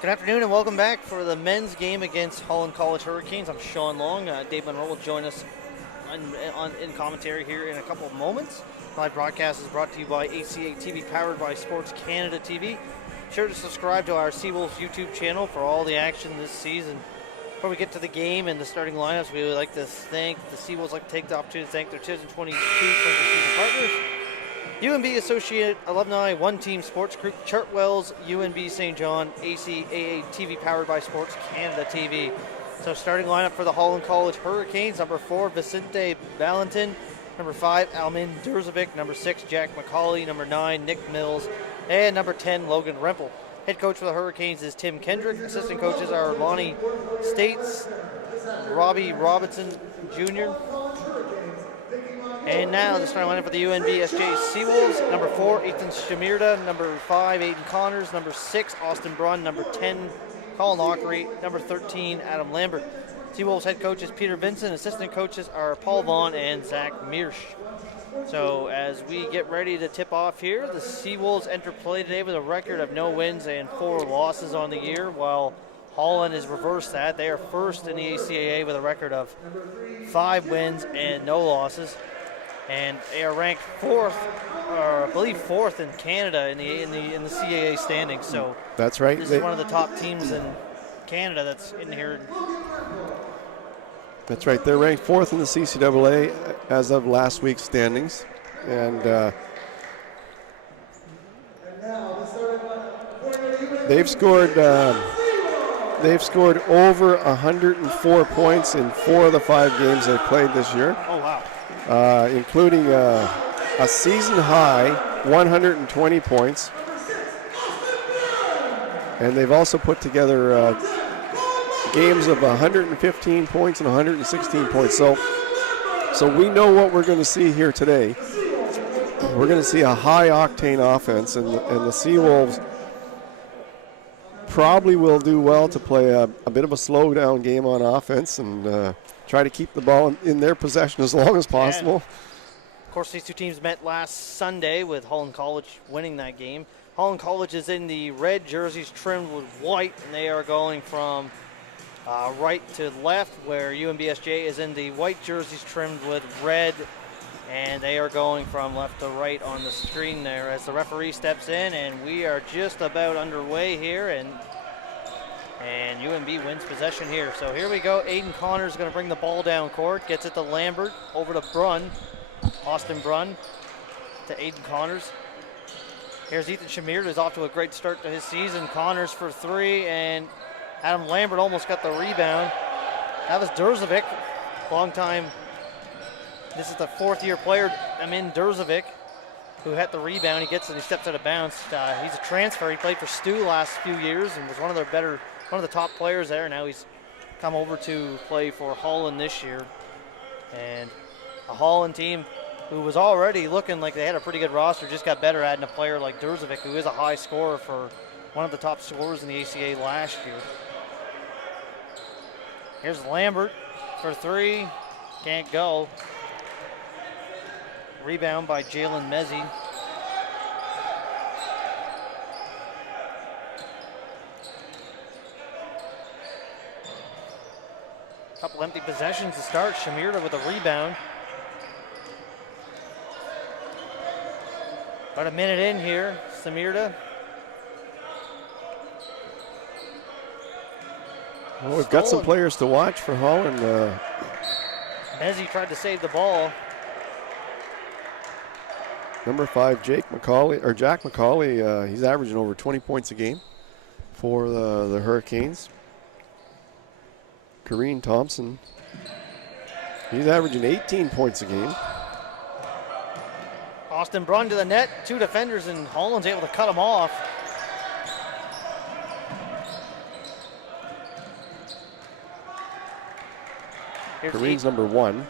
Good afternoon and welcome back for the men's game against Holland College Hurricanes. I'm Sean Long. Dave Monroe will join us in commentary here in a couple of moments. Live broadcast is brought to you by ACAA TV, powered by Sports Canada TV. Sure to subscribe to our Seawolves YouTube channel for all the action this season. Before we get to the game and the starting lineups, we would like to thank the Seawolves, like to take the opportunity to thank their 2022 season partners. UNB Associate Alumni One Team Sports Group, Chartwell's, UNB St. John, ACAA TV powered by Sports Canada TV. So starting lineup for the Holland College Hurricanes: number 4, Vicente Valentin; number 5, Almin Durzovic; number 6, Jack McCauley; number 9, Nick Mills; and number 10, Logan Rempel. Head coach for the Hurricanes is Tim Kendrick. Assistant coaches are Lonnie States, Robbie Robinson Jr., and now the starting lineup for the UNBSJ Seawolves: number 4, Ethan Shamirda; number 5, Aiden Connors; number 6, Austin Brunn; number 10, Colin Ockery; number 13, Adam Lambert. Seawolves head coach is Peter Vincent. Assistant coaches are Paul Vaughn and Zach Mearsh. So as we get ready to tip off here, the Seawolves enter play today with a record of no wins and 4 losses on the year, while Holland has reversed that. They are first in the ACAA with a record of 5 wins and no losses. And they are ranked 4th, or I believe 4th in Canada in the CAA standings. So that's right. This is one of the top teams in Canada that's in here. That's right. They're ranked 4th in the CCAA as of last week's standings, and they've scored over 104 points in 4 of the 5 games they've played this year. Oh wow! Including a season high 120 points. And they've also put together games of 115 points and 116 points. So we know what we're going to see here today. We're going to see a high octane offense, and the Seawolves probably will do well to play a bit of a slow down game on offense and try to keep the ball in their possession as long as possible. And of course, these two teams met last Sunday with Holland College winning that game. Holland College is in the red jerseys trimmed with white, and they are going from right to left, where UNBSJ is in the white jerseys trimmed with red, and they are going from left to right on the screen there as the referee steps in, and we are just about underway here, and UNB wins possession here. So here we go. Aiden Connors is going to bring the ball down court, gets it to Lambert, over to Brunn, Austin Brunn to Aiden Connors. Here's Ethan Shamir, who's off to a great start to his season. Connors for 3, and Adam Lambert almost got the rebound. That was Durzovic, long time. This is the 4th-year player, Amin Durzovic, who had the rebound. He gets it and he steps out of bounds. He's a transfer. He played for Stu last few years and was one of the top players there. Now he's come over to play for Holland this year. And a Holland team who was already looking like they had a pretty good roster just got better adding a player like Durzovic, who is a high scorer, for one of the top scorers in the ACA last year. Here's Lambert for 3. Can't go. Rebound by Jalen Mezzi. Couple empty possessions to start. Shamirda with a rebound. About a minute in here. Shamirda. Well, we've got some players to watch for Holland. Mezzi tried to save the ball. Number 5, Jack McCauley, he's averaging over 20 points a game for the Hurricanes. Kareem Thompson, he's averaging 18 points a game. Austin Brunn to the net, 2 defenders, and Holland's able to cut him off. Kareem's number 1.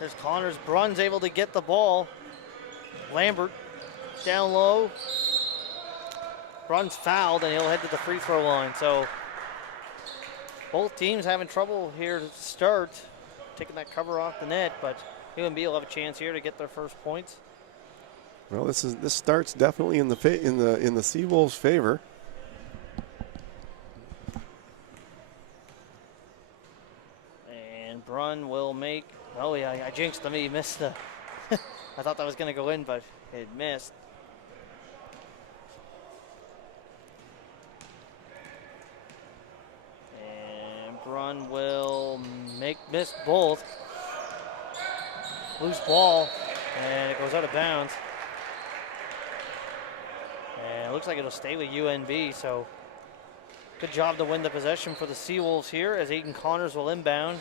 There's Connors. Brunn's able to get the ball. Lambert down low. Brunn's fouled, and he'll head to the free throw line. So both teams having trouble here to start, taking that cover off the net, but UNB will have a chance here to get their first points. Well, this starts definitely in the Seawolves' favor. And Brunn will make. Oh yeah, I jinxed him. He missed the. I thought that was going to go in, but it missed. And Brunn will miss both. Loose ball, and it goes out of bounds. And it looks like it'll stay with UNB, so good job to win the possession for the Seawolves here as Aiden Connors will inbound.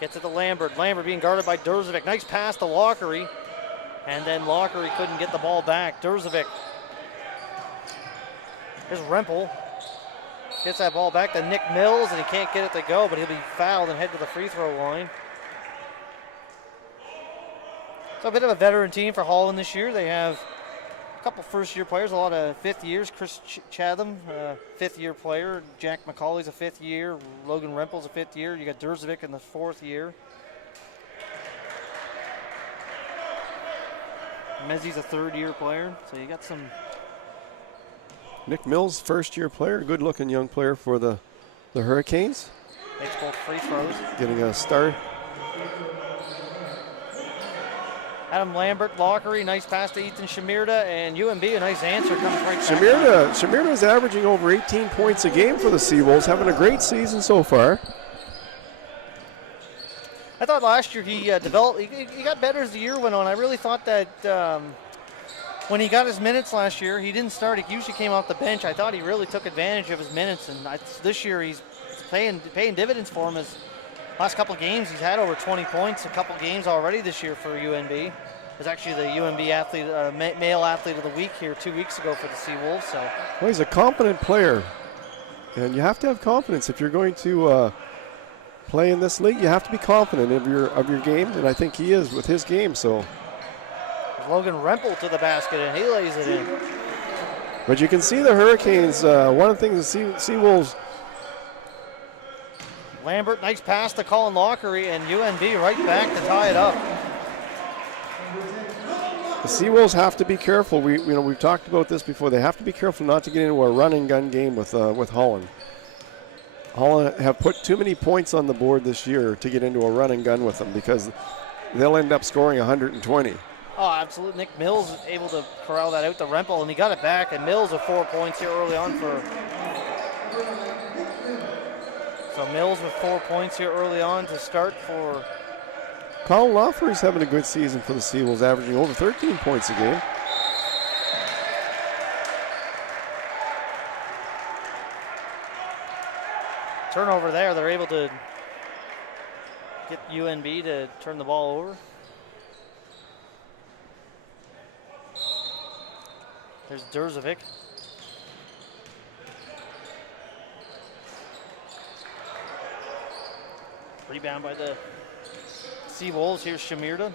Gets it to Lambert. Lambert being guarded by Durzovic. Nice pass to Lockery. And then Lockery couldn't get the ball back. Durzovic. Here's Rempel. Gets that ball back to Nick Mills, and he can't get it to go, but he'll be fouled and head to the free throw line. So a bit of a veteran team for Holland this year. They have a couple first-year players, a lot of fifth years. Chris Chatham, fifth-year player. Jack McCauley's a fifth year. Logan Rempel's a fifth year. You got Durzovic in the fourth year. Mezzi's a third-year player, so you got some. Nick Mills, first-year player, good-looking young player for the Hurricanes. Makes both free throws. Getting a start. Adam Lambert, Lockery, nice pass to Ethan Shamirda, and UNB, a nice answer comes right back. Shamirda is averaging over 18 points a game for the Seawolves, having a great season so far. I thought last year he developed, he got better as the year went on. I really thought that when he got his minutes last year, he didn't start. He usually came off the bench. I thought he really took advantage of his minutes, and this year he's paying dividends for him. His last couple of games, he's had over 20 points, a couple games already this year for UNB. He was actually the UNB athlete, male athlete of the week here 2 weeks ago for the Seawolves. So. Well, he's a competent player, and you have to have confidence if you're going to play in this league. You have to be confident of your game, and I think he is with his game. So. Logan Rempel to the basket, and he lays it in. But you can see the Hurricanes. One of the things the Seawolves. Lambert, nice pass to Colin Lockery, and UNB right back to tie it up. The Seawolves have to be careful. We've talked about this before. They have to be careful not to get into a run and gun game with Holland. Holland have put too many points on the board this year to get into a run and gun with them because they'll end up scoring 120. Oh, absolutely. Nick Mills is able to corral that out to Rempel, and he got it back. And Mills with 4 points here early on for. So Mills with 4 points here early on to start for. Colin Lawford's having a good season for the Seawolves, averaging over 13 points a game. Turnover there. They're able to get UNB to turn the ball over. There's Durzovic. Rebound by the Seawolves. Here's Shamirda.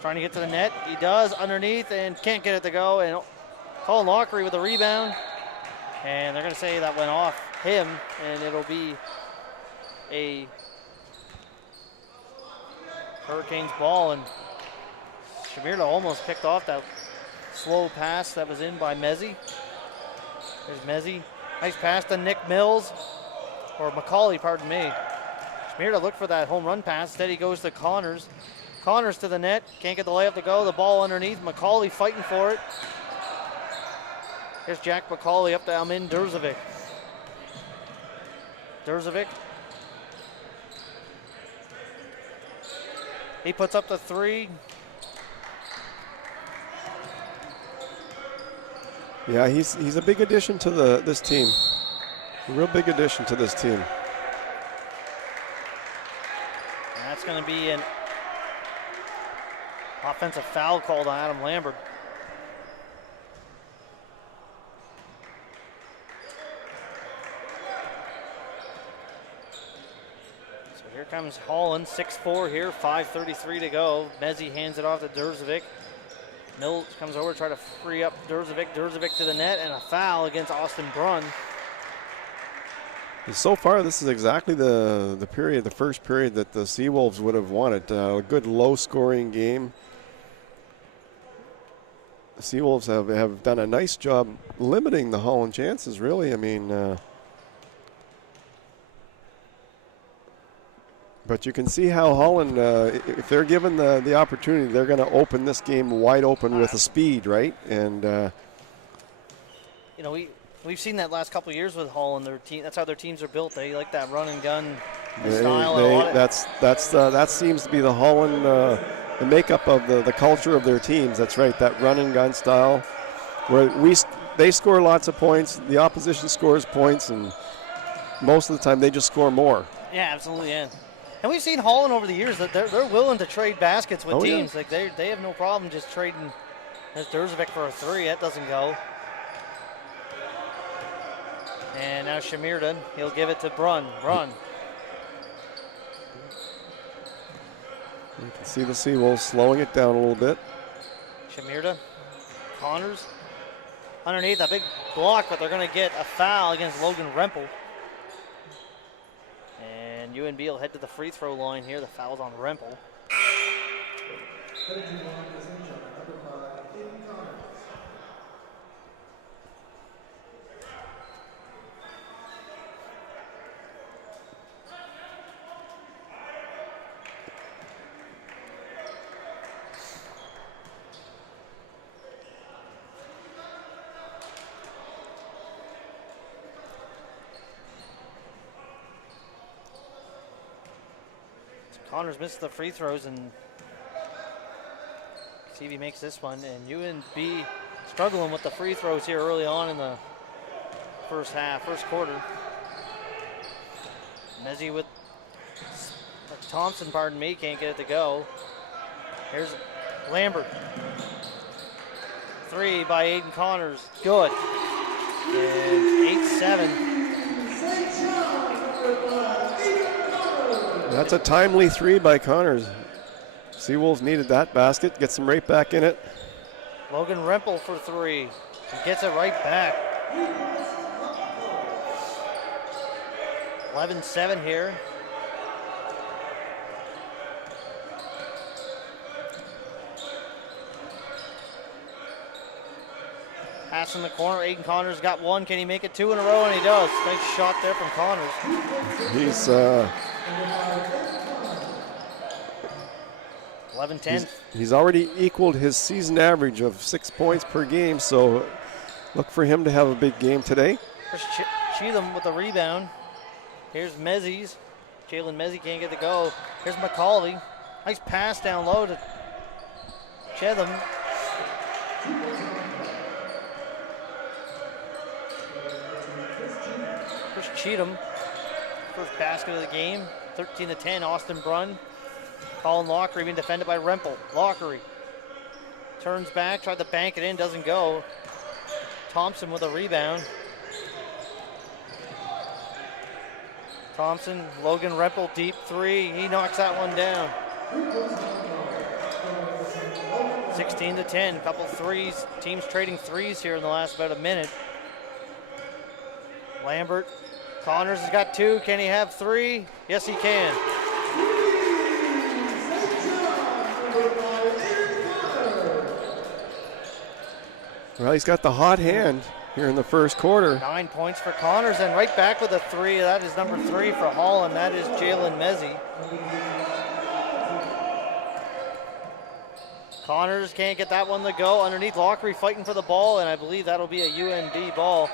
Trying to get to the net. He does underneath and can't get it to go. And Colin Lockery with a rebound. And they're going to say that went off him. And it'll be a Hurricanes ball. And Shamirda almost picked off that slow pass that was in by Mezzi. There's Mezzi. Nice pass to Nick Mills. Or McCauley, pardon me. Shamirda looked for that home run pass. Instead he goes to Connors. Connors to the net. Can't get the layup to go. The ball underneath. McCauley fighting for it. Here's Jack McCauley up to Almin Durzovic. Durzovic. He puts up the three. Yeah, he's a big addition to this team. A real big addition to this team. And that's going to be an offensive foul called on Adam Lambert. So here comes Holland, 6'4" here, 5:33 to go. Mezzi hands it off to Durzovic. Mills comes over to try to free up Durzovic. Durzovic to the net, and a foul against Austin Brunn. So far, this is exactly the first period that the Seawolves would have wanted. A good low-scoring game. Seawolves have done a nice job limiting the Holland chances, really. I mean, but you can see how Holland, if they're given the opportunity, they're going to open this game wide open with the speed, right? And you know, we've seen that last couple of years with Holland. Their team, that's how their teams are built. They like that run and gun style. That seems to be the Holland, the makeup of the culture of their teams. That's right, that run and gun style, where they score lots of points, the opposition scores points, and most of the time they just score more. Yeah, absolutely. Yeah. And we've seen Holland over the years that they're willing to trade baskets with teams. Yeah. Like they have no problem just trading. There's Derzovic for a three. That doesn't go. And now Shamirda, he'll give it to Brunn. You can see the Seawolves slowing it down a little bit. Shamirda, Connors, underneath a big block, but they're going to get a foul against Logan Rempel. And UNB will head to the free throw line here. The foul's on Rempel. Connors missed the free throws, and see if he makes this one. And UNB struggling with the free throws here early on in the first quarter. Mezzi with Thompson, can't get it to go. Here's Lambert. Three by Aiden Connors, good. And 8-7. That's a timely three by Connors. Seawolves needed that basket. Gets them right back in it. Logan Rempel for three. He gets it right back. 11-7 here. Pass in the corner. Aiden Connors got one. Can he make it two in a row? And he does. Nice shot there from Connors. He's 11-10. He's already equaled his season average of 6 points per game, so look for him to have a big game today. Chris Cheatham with the rebound. Here's Mezzi's. Jalen Mezzi can't get the go. Here's McCauley. Nice pass down low to Cheatham. Chris Cheatham, first basket of the game. 13-10, Austin Brunn. Colin Lockery being defended by Rempel. Lockery turns back, tried to bank it in, doesn't go. Thompson with a rebound. Thompson, Logan Rempel, deep three. He knocks that one down. 16-10, a couple threes. Teams trading threes here in the last about a minute. Lambert, Connors has got two. Can he have three? Yes, he can. Well, he's got the hot hand here in the first quarter. 9 points for Connors, and right back with a three. That is number 3 for Holland. That is Jalen Mezzi. Connors can't get that one to go. Underneath, Lockery fighting for the ball, and I believe that'll be a UNB ball.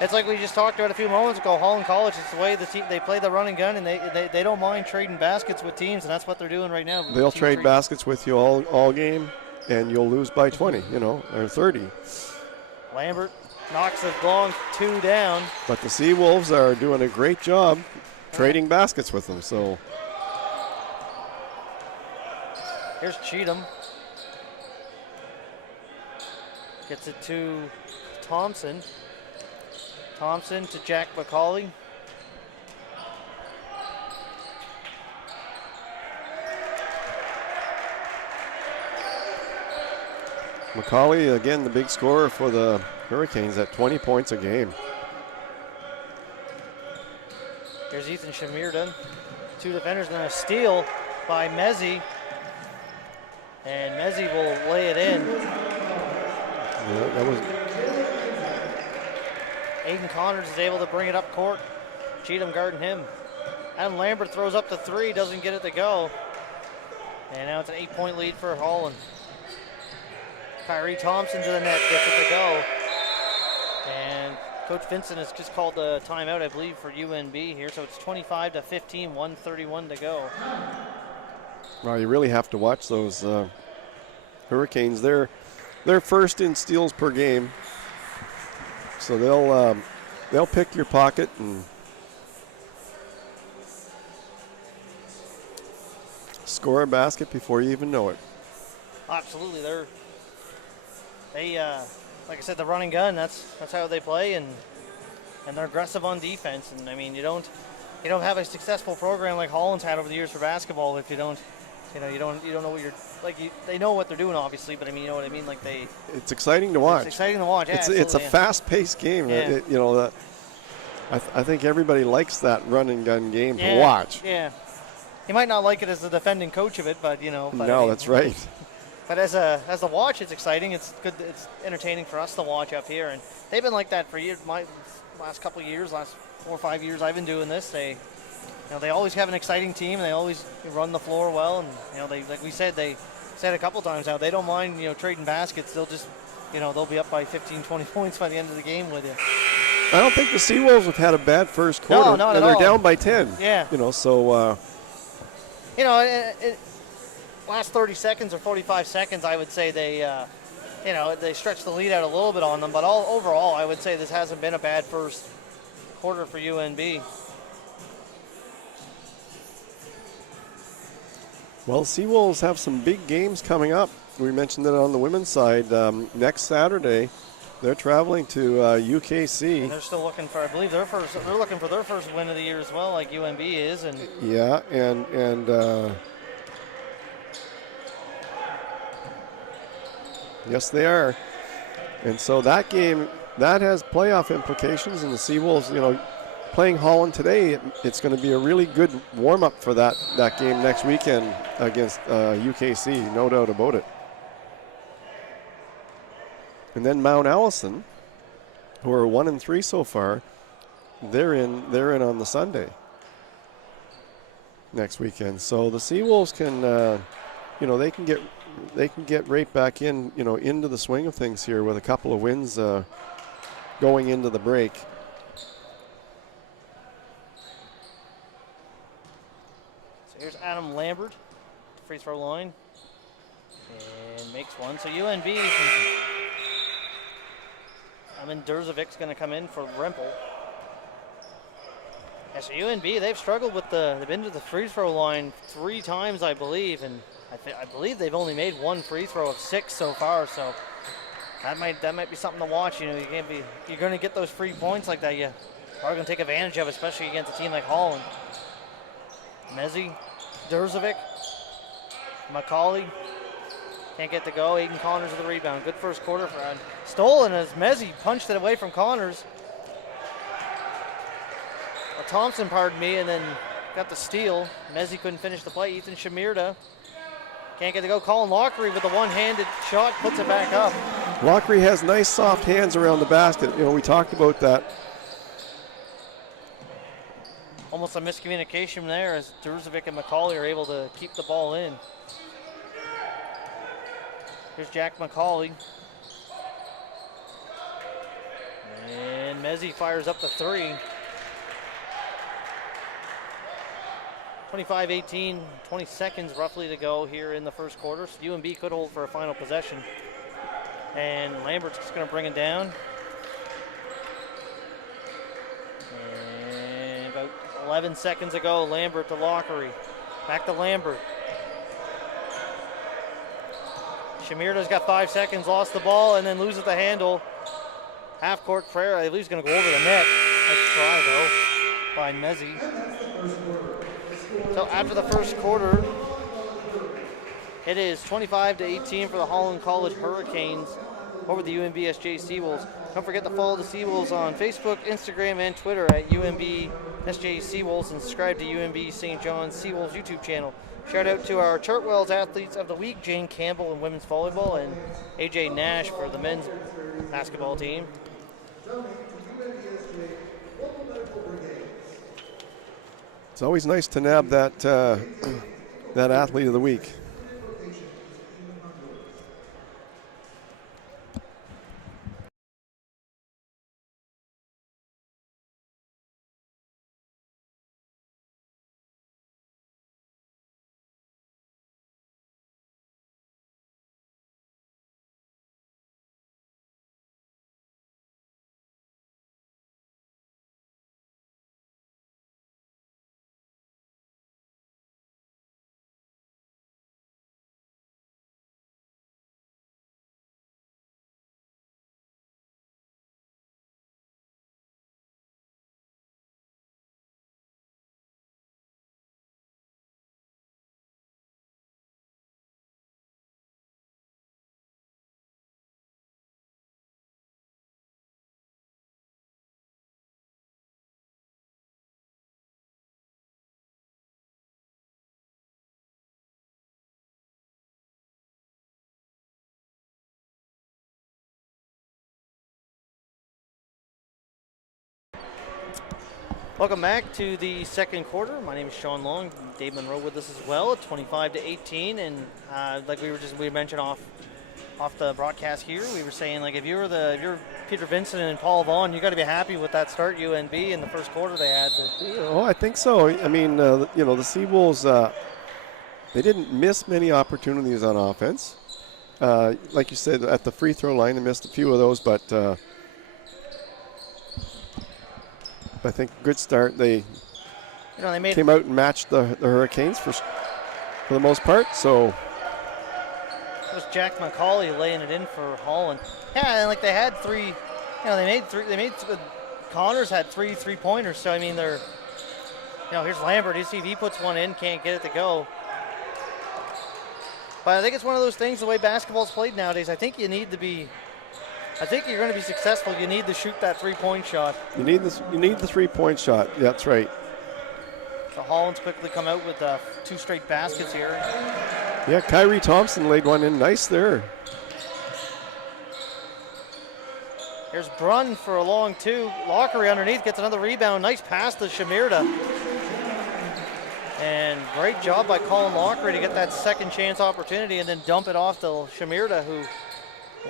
It's like we just talked about a few moments ago. Holland College, it's the way the team, they play the run and gun, and they don't mind trading baskets with teams, and that's what they're doing right now. They'll trade baskets with you all game, and you'll lose by 20, or 30. Lambert knocks the long two down. But the Seawolves are doing a great job trading baskets with them. So here's Cheatham. Gets it to Thompson. Thompson to Jack McCauley. McCauley, again, the big scorer for the Hurricanes at 20 points a game. Here's Ethan Shamirda. Two defenders and a steal by Mezzi. And Mezzi will lay it in. Yeah, that was. Aiden Connors is able to bring it up court. Cheatham guarding him. Adam Lambert throws up the three, doesn't get it to go. And now it's an 8-point lead for Holland. Kyrie Thompson to the net, gets it to go. And Coach Vincent has just called the timeout, I believe, for UNB here. So it's 25-15, 1:31 to go. Well, you really have to watch those Hurricanes. They're first in steals per game, so they'll pick your pocket and score a basket before you even know it. Absolutely, they like I said, the running gun. That's how they play, and they're aggressive on defense. And I mean, you don't have a successful program like Holland's had over the years for basketball if you don't know what you're like. They know what they're doing, obviously, but I mean, you know what I mean. Like it's exciting to watch. It's exciting to watch. Yeah, it's a fast-paced game. Yeah. I think everybody likes that run and gun game to watch. Yeah. You might not like it as the defending coach of it, but no, I mean, that's right. But as a watch, it's exciting. It's good. It's entertaining for us to watch up here, and they've been like that for years. My last couple of years, last 4 or 5 years, I've been doing this. They always have an exciting team, and they always run the floor well. And they, like we said, they said a couple times now, they don't mind trading baskets. They'll just they'll be up by 15, 20 points by the end of the game with you. I don't think the Seawolves have had a bad first quarter. No, not and at they're all. down by 10. Yeah. So. Last 30 seconds or 45 seconds, I would say they stretched the lead out a little bit on them. But overall, I would say this hasn't been a bad first quarter for UNB. Well, Seawolves have some big games coming up. We mentioned it on the women's side. Next Saturday, they're traveling to UKC. And they're still looking for, I believe, they're looking for their first win of the year as well, like UNB is. And yeah, and yes, they are. And so that game, that has playoff implications, and the Seawolves, playing Holland today, it's going to be a really good warm-up for that game next weekend against UKC, no doubt about it. And then Mount Allison, who are 1-3 so far, they're in on the Sunday next weekend. So the Seawolves can, they can get right back in, into the swing of things here with a couple of wins going into the break. So here's Adam Lambert, free throw line, and makes one. So UNB, Durzovic's going to come in for Rempel. Yeah, so UNB, they've struggled with they've been to the free throw line 3 times, I believe, and I believe they've only made 1 free throw of 6 so far. So that might be something to watch. You're going to get those free points like that. You are going to take advantage of, especially against a team like Holland. Mezzi, Durzovic, McCauley. Can't get to go. Aiden Connors with the rebound. Good first quarter for stolen as Mezzi punched it away from Connors. Or Thompson, pardon me, and then got the steal. Mezzi couldn't finish the play. Ethan Shamirda can't get to go. Colin Lockery with the one-handed shot puts it back up. Lockery has nice soft hands around the basket. We talked about that. Almost a miscommunication there as Durzovic and McCauley are able to keep the ball in. Here's Jack McCauley. And Mezzi fires up the 3. 25-18, 20 seconds roughly to go here in the first quarter. So UNB could hold for a final possession. And Lambert's just going to bring it down. And about 11 seconds ago, Lambert to Lockery. Back to Lambert. Shamirda's got 5 seconds, lost the ball, and then loses the handle. Half court prayer, I believe he's going to go over the net. Nice try, though, by Mezzi. So after the first quarter, it is 25-18 for the Holland College Hurricanes over the UNBSJ Seawolves. Don't forget to follow the Seawolves on Facebook, Instagram, and Twitter at UNBSJ Seawolves, and subscribe to UNB St. John's Seawolves YouTube channel. Shout out to our Chartwell's Athletes of the Week, Jane Campbell in women's volleyball and AJ Nash for the men's basketball team. It's always nice to nab that that athlete of the week. Welcome back to the second quarter. My name is Sean Long. Dave Monroe with us as well at 25-18, and like we mentioned off the broadcast here, we were saying like if you're Peter Vincent and Paul Vaughn, you got to be happy with that start UNB in the first quarter they had. Oh, I think so. I mean, the Seawolves, they didn't miss many opportunities on offense. Like you said, at the free throw line, they missed a few of those, but I think good start. They came out and matched the Hurricanes for the most part. So it was Jack McCauley laying it in for Holland. Yeah, and like they had three. They made three. Connors had three 3-pointers. So I mean, they're. Here's Lambert. You see, if he puts one in, can't get it to go. But I think it's one of those things. The way basketball's played nowadays, I think you're going to be successful. You need to shoot that 3-point shot. You need the 3-point shot. Yeah, that's right. So Holland's quickly come out with 2 straight baskets here. Yeah, Kyrie Thompson laid one in nice there. Here's Brunn for a long 2. Lockery underneath gets another rebound. Nice pass to Shamirda. And great job by Colin Lockery to get that second chance opportunity and then dump it off to Shamirda, who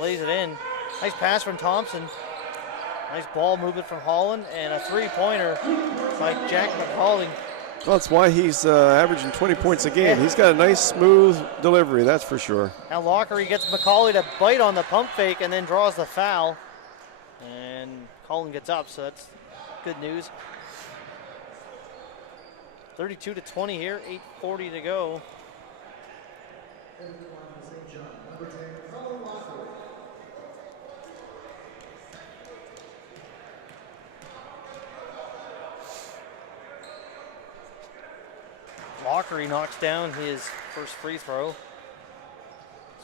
lays it in. Nice pass from Thompson. Nice ball movement from Holland, and a 3-pointer by Jack McCauley. Well, that's why he's averaging 20 points a game. Yeah. He's got a nice, smooth delivery, that's for sure. Now Lockery gets McCauley to bite on the pump fake and then draws the foul. And Holland gets up, so that's good news. 32-20 here, 8:40 to go. Lockery knocks down his first free throw.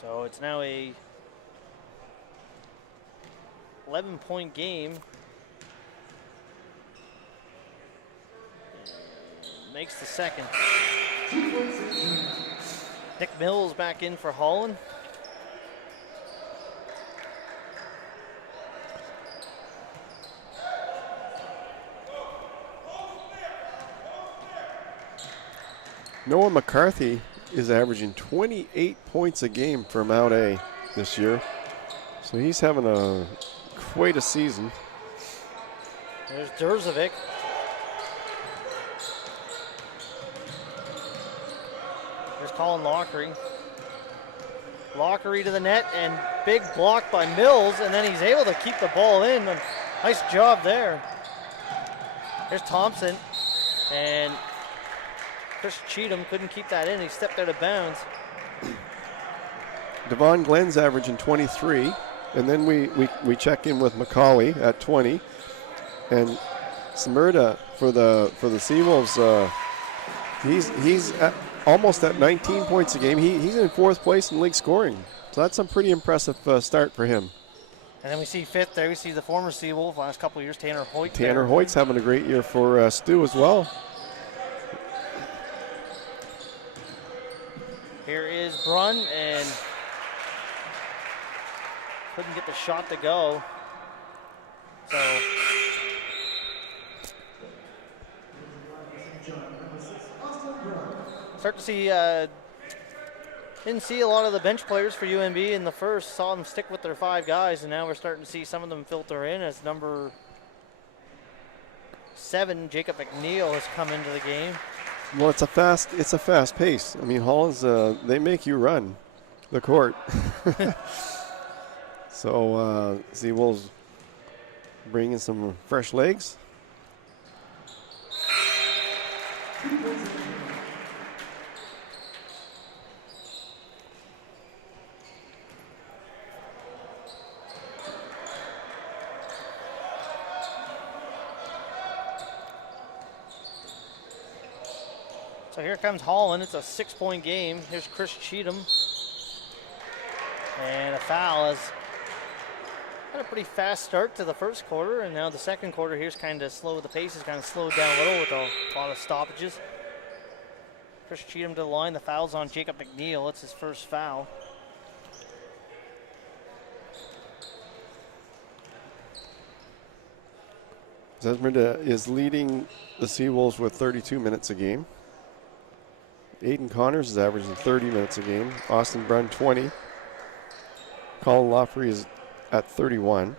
So it's now a 11-point game. Makes the second. Nick Mills back in for Holland. Noah McCarthy is averaging 28 points a game for Mount A this year. So he's having quite a season. There's Derzovic. There's Colin Lockery. Lockery to the net, and big block by Mills, and then he's able to keep the ball in. Nice job there. There's Thompson, and Chris Cheatham couldn't keep that in. He stepped out of bounds. Devon Glenn's averaging 23, and then we check in with McCauley at 20, and Smyrda for the Seawolves. He's almost at 19 points a game. He's in 4th place in league scoring, so that's a pretty impressive start for him. And then we see 5th there. We see the former Seawolf last couple of years, Tanner Hoyt. Tanner Hoyt's having a great year for Stu as well. Here is Brunn, and couldn't get the shot to go. So start to see, didn't see a lot of the bench players for UNB in the first. Saw them stick with their 5 guys, and now we're starting to see some of them filter in as number 7, Jacob McNeil, has come into the game. Well, it's a fast pace. I mean, Holland's, they make you run the court. So, Seawolves bringing some fresh legs. So here comes Holland. It's a 6-point game. Here's Chris Cheatham. And a foul has had a pretty fast start to the first quarter, and now the second quarter here's kind of slow. The pace is kind of slowed down a little with a lot of stoppages. Chris Cheatham to the line. The foul's on Jacob McNeil. It's his first foul. Zesmerda is leading the Seawolves with 32 minutes a game. Aiden Connors is averaging 30 minutes a game. Austin Brunn, 20. Colin Lawfrey is at 31.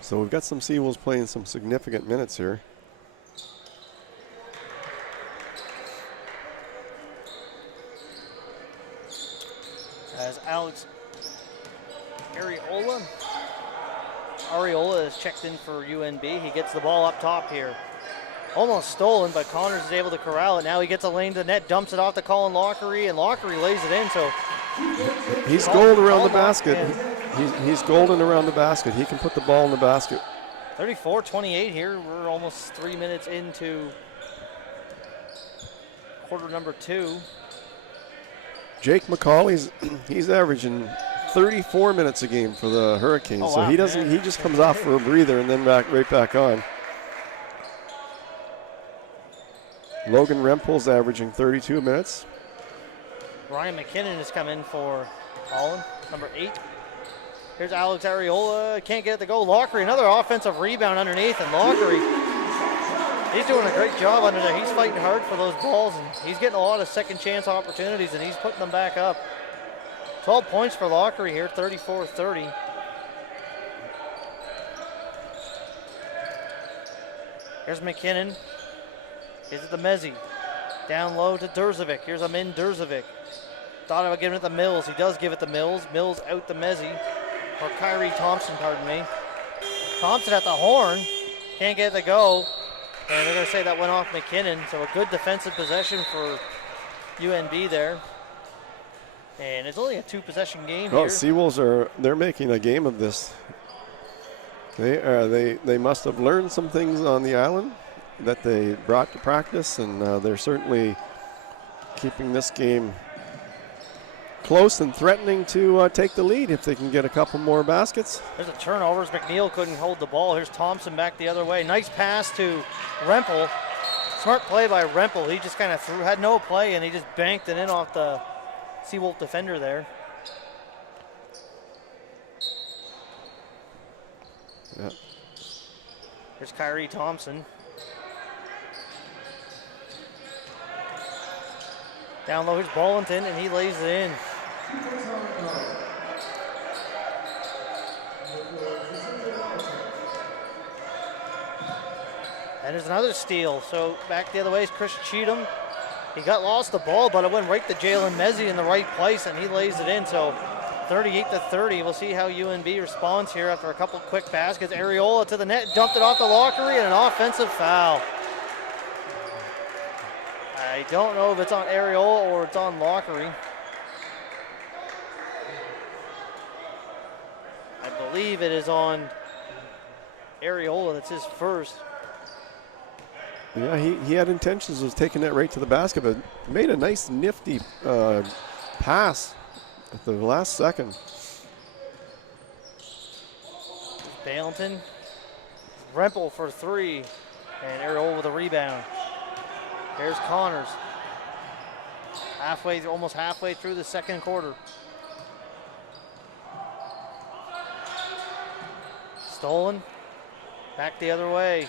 So we've got some Seawolves playing some significant minutes here. As Alex Ariola is checked in for UNB. He gets the ball up top here. Almost stolen, but Connors is able to corral it. Now he gets a lane to the net, dumps it off to Colin Lockery, and Lockery lays it in. So he's gold around the basket. He's golden around the basket. He can put the ball in the basket. 34-28 here. We're almost 3 minutes into quarter number 2. Jake McCauley's he's averaging 34 minutes a game for the Hurricanes. Oh, so wow, he doesn't. man. He just comes off for a breather and then right back on. Logan Rempel's averaging 32 minutes. Ryan McKinnon has come in for Holland, number 8. Here's Alex Ariola, can't get it to go. Lockery, another offensive rebound underneath, and Lockery, he's doing a great job under there. He's fighting hard for those balls, and he's getting a lot of second chance opportunities, and he's putting them back up. 12 points for Lockery here, 34-30. Here's McKinnon. Here's it to Mezzi. Down low to Durzovic. Here's Amin Durzovic. Thought about giving it to Mills. He does give it to Mills. Mills out to Mezzi. Or Kyrie Thompson, pardon me. Thompson at the horn. Can't get it to go. And they're going to say that went off McKinnon. So a good defensive possession for UNB there. And it's only a 2-possession game Well, here. Seawolves they're making a game of this. They must have learned some things on the island that they brought to practice, and they're certainly keeping this game close and threatening to take the lead if they can get a couple more baskets. There's a turnover as McNeil couldn't hold the ball. Here's Thompson back the other way. Nice pass to Rempel. Smart play by Rempel. He just kind of had no play, and he just banked it in off the Seawolf defender there. Yeah. Here's Kyrie Thompson. Down low, here's Ballington, and he lays it in. And there's another steal. So back the other way is Chris Cheatham. He got lost the ball, but it went right to Jalen Mezzi in the right place, and he lays it in. So 38-30. We'll see how UNB responds here after a couple quick baskets. Ariola to the net, dumped it off the Lockery, and an offensive foul. I don't know if it's on Ariola or it's on Lockery. I believe it is on Ariola. That's his first. Yeah, he had intentions of taking that right to the basket, but made a nice nifty pass at the last second. Ballington, Rempel for 3, and Ariola with a rebound. There's Connors. Almost halfway through the second quarter. Stolen. Back the other way.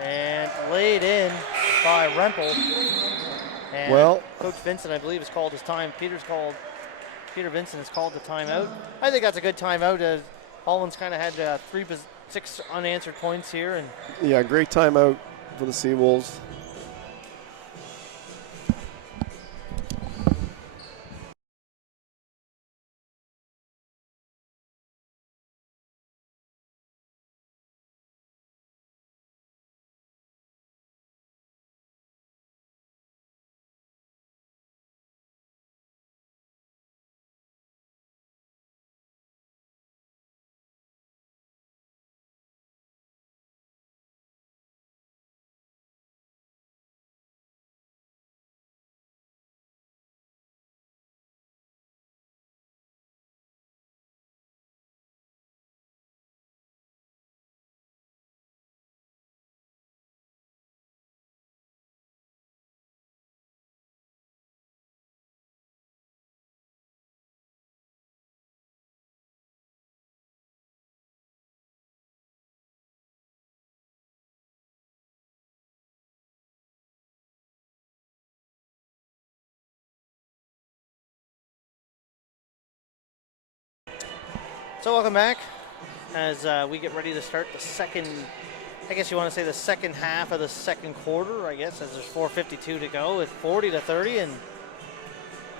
And laid in by Rempel. And well, Coach Vincent, I believe, has called his time. Peter Vincent has called the timeout. I think that's a good timeout. Holland's kind of had 6 unanswered points here. And yeah, great timeout for the Seawolves. so welcome back as we get ready to start the second, I guess you want to say the second half of the second quarter, I guess, as there's 4:52 to go with 40-30. And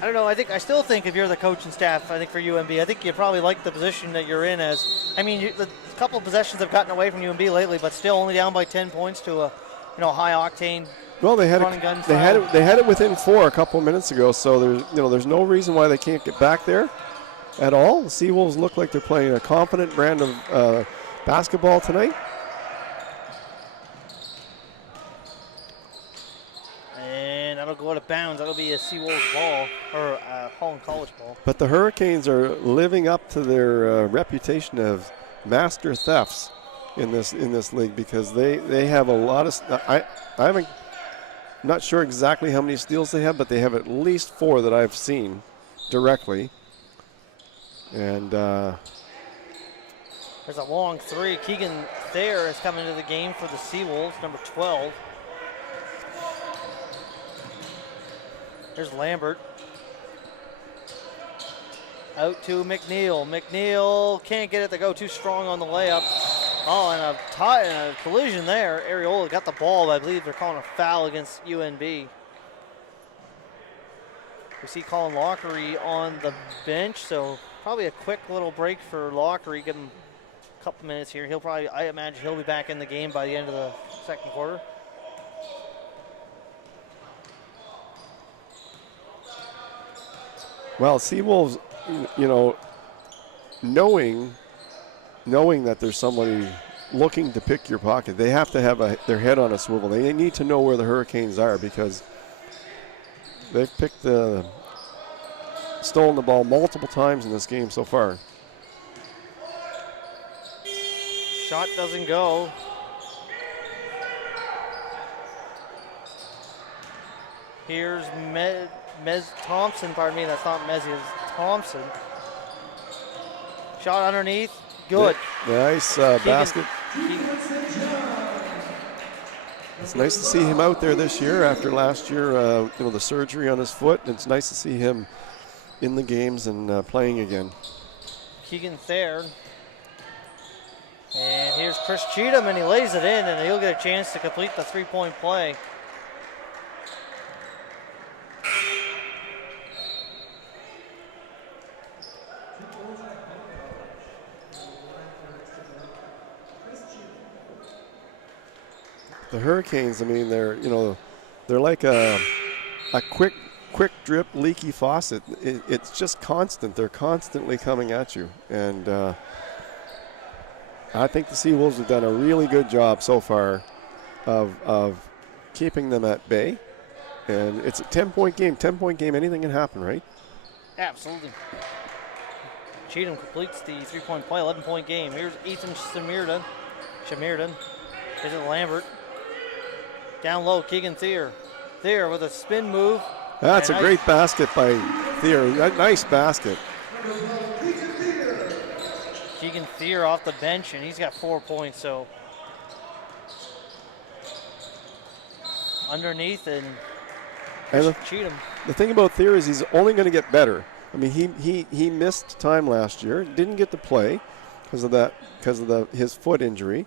I don't know, I still think if you're the coach and staff, I think for UNB, I think you probably like the position that you're in as, I mean, the couple of possessions have gotten away from UNB lately, but still only down by 10 points to a high octane. Well, they had they had it within 4 a couple minutes ago, so there's no reason why they can't get back there at all. The Seawolves look like they're playing a confident brand of basketball tonight. And that'll go out of bounds. That'll be a Seawolves ball, or a Holland College ball. But the Hurricanes are living up to their reputation of master thefts in this league, because they have a lot of. I'm not sure exactly how many steals they have, but they have at least 4 that I've seen directly. And there's a long 3. Keegan Thayer is coming into the game for the Seawolves, number 12. There's Lambert. Out to McNeil. McNeil can't get it to go too strong on the layup. Oh, and a collision there. Ariola got the ball, but I believe they're calling a foul against UNB. We see Colin Lockery on the bench, so probably a quick little break for Lockery. Give him a couple minutes here. I imagine he'll be back in the game by the end of the second quarter. Well, Seawolves, knowing that there's somebody looking to pick your pocket, they have to have their head on a swivel. They need to know where the Hurricanes are, because they've stolen the ball multiple times in this game so far. Shot doesn't go. Here's Thompson, pardon me, that's not Mezzi, it's Thompson. Shot underneath, good. Nice basket. It's nice to see him out there this year after last year, the surgery on his foot. It's nice to see him in the games and playing again. Keegan Thayer. And here's Chris Cheatham, and he lays it in, and he'll get a chance to complete the three-point play. The Hurricanes, I mean, they're like a quick drip, leaky faucet. It's just constant. They're constantly coming at you, and I think the Seawolves have done a really good job so far of keeping them at bay. And it's a 10-point game. 10-point game, anything can happen, right? Absolutely. Cheatham completes the three-point play, 11-point game. Here's Ethan Shamirdan. Here's Lambert. Down low, Keegan Thayer. Thayer with a spin move. That's a great basket by Thayer. Nice basket. Keegan Thier off the bench, and he's got 4 points. So underneath, and Cheatham. The thing about Thier is he's only going to get better. I mean, he missed time last year, didn't get to play because of his foot injury.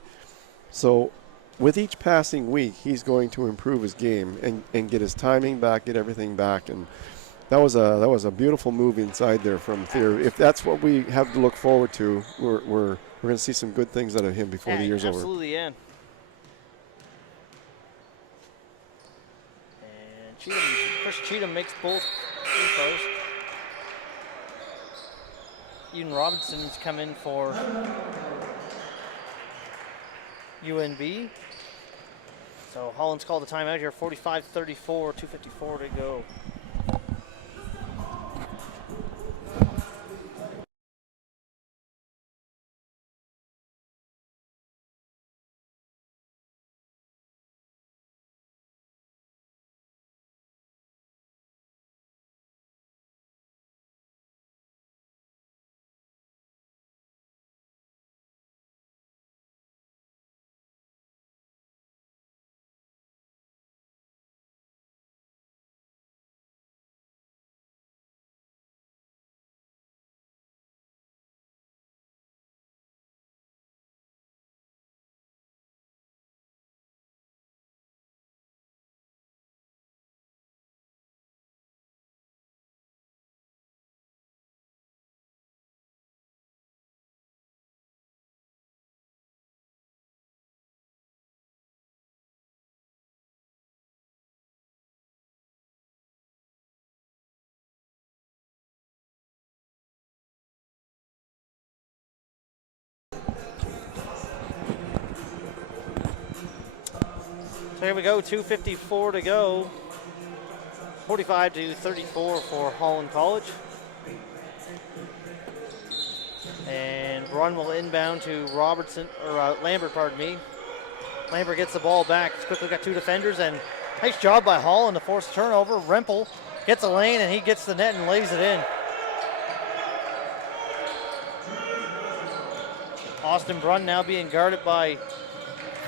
So with each passing week, he's going to improve his game and get his timing back, get everything back. And that was a beautiful move inside there from Thier. If that's what we have to look forward to, we're going to see some good things out of him before the year's over. Absolutely, yeah. And Chris Cheatham makes both free throws. Eden Robinson's come in for UNB. So Holland's called the timeout here, 45-34, 2:54 to go. So here we go, 2:54 to go. 45-34 for Holland College. And Brunn will inbound to Lambert, pardon me. Lambert gets the ball back. He's quickly got two defenders, and nice job by Holland to force a turnover. Rempel gets a lane, and he gets the net and lays it in. Austin Brunn now being guarded by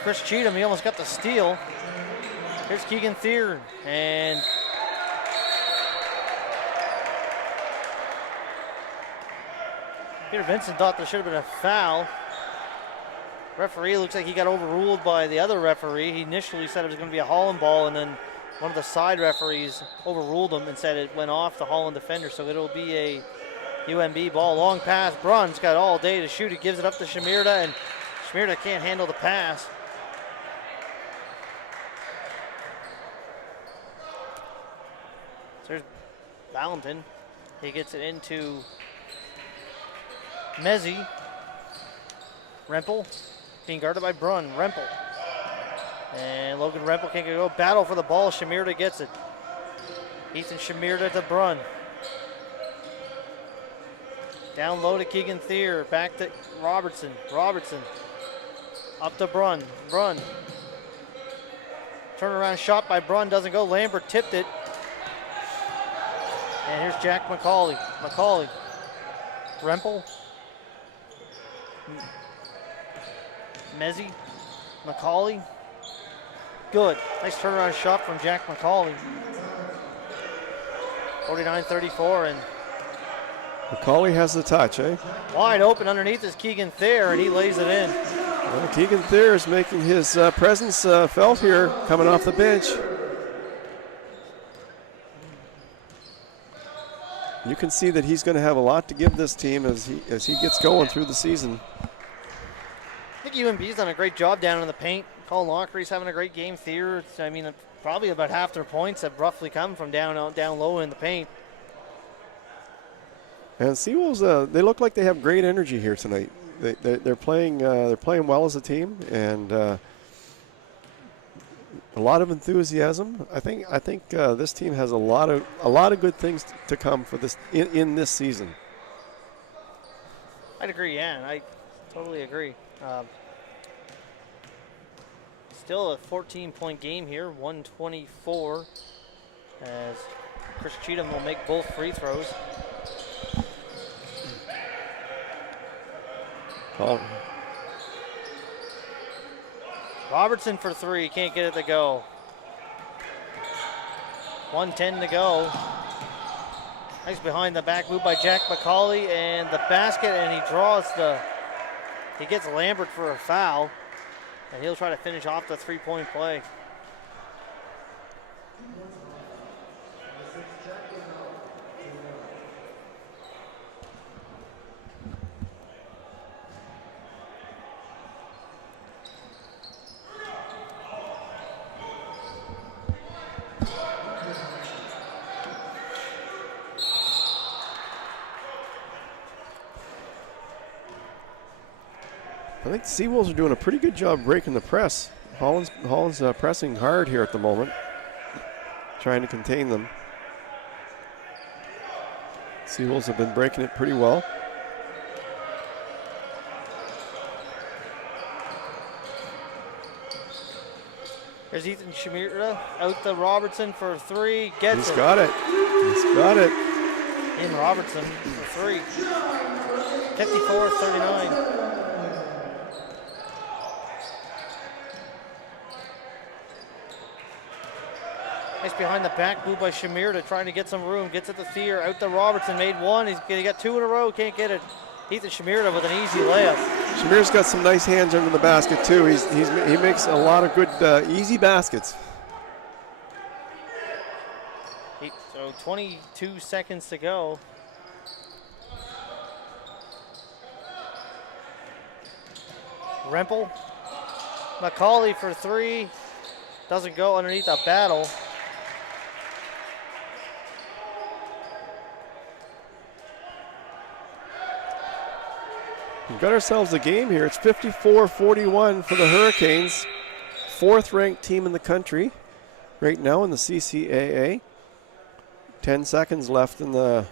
Chris Cheatham. He almost got the steal. Here's Keegan Thier, and Peter Vincent thought there should have been a foul. Referee looks like he got overruled by the other referee. He initially said it was going to be a Holland ball, and then one of the side referees overruled him and said it went off the Holland defender, so it'll be a UNB ball. Long pass. Brunn's got all day to shoot. He gives it up to Shamirda, and Shamirda can't handle the pass. So there's Valentin. He gets it into Mezzi. Rempel being guarded by Brunn. Rempel. And Logan Rempel can't go. Battle for the ball. Shamirda gets it. Ethan Shamirda to Brunn. Down low to Keegan Thier. Back to Robertson. Robertson. Up to Brunn. Brunn. Turnaround shot by Brunn. Doesn't go. Lambert tipped it. And here's Jack McCauley. McCauley. Rempel. Mezzi. McCauley. Good. Nice turnaround shot from Jack McCauley. 49-34, and McCauley has the touch, eh? Wide open underneath is Keegan Thayer, and he lays it in. Well, Keegan Thayer is making his presence felt here, coming off the bench. You can see that he's going to have a lot to give this team as he gets going through the season. I think UNB's done a great job down in the paint. Colin Lockery's having a great game. Thayer, I mean, probably about half their points have roughly come from down low in the paint. And Seawolves, they look like they have great energy here tonight. They're playing well as a team, and a lot of enthusiasm. I think this team has a lot of good things to come for this in this season. I'd agree, yeah, I totally agree. Still a 14-point game here, 124, as Chris Cheatham will make both free throws. Oh, Robertson for three, can't get it to go. 1:10 to go. Nice behind the back move by Jack McCauley and the basket, and he gets Lambert for a foul, and he'll try to finish off the three-point play. I think the Seawolves are doing a pretty good job breaking the press. Holland's pressing hard here at the moment, trying to contain them. Seawolves have been breaking it pretty well. There's Ethan Shimira out to Robertson for three, gets it. He's got it. He's got it. In Robertson for three. 54-39. Nice behind the back move by Shamir to trying to get some room. Gets it to Thier. Out to Robertson. Made one. He got two in a row. Can't get it. Ethan Shamirda with an easy layup. Shamir's got some nice hands under the basket too. He makes a lot of good easy baskets. So 22 seconds to go. Rempel. McCauley for three. Doesn't go underneath a battle. We've got ourselves a game here. It's 54-41 for the Hurricanes. Fourth-ranked team in the country right now in the CCAA. 10 seconds left in the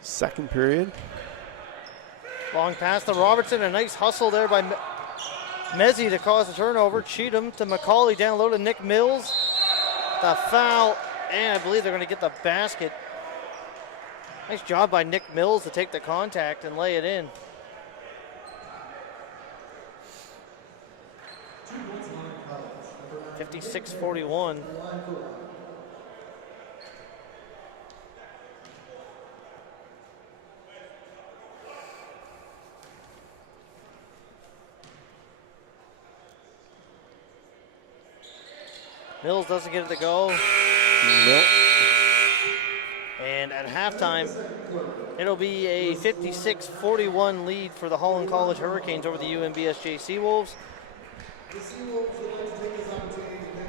second period. Long pass to Robertson. A nice hustle there by Mezzi to cause the turnover. Cheatham to McCauley. Down low to Nick Mills. The foul, and I believe they're going to get the basket. Nice job by Nick Mills to take the contact and lay it in. (56-41). Mills doesn't get it to go. Nope. And at halftime, it'll be a 56-41 lead for the Holland College Hurricanes over the UNBSJ Seawolves.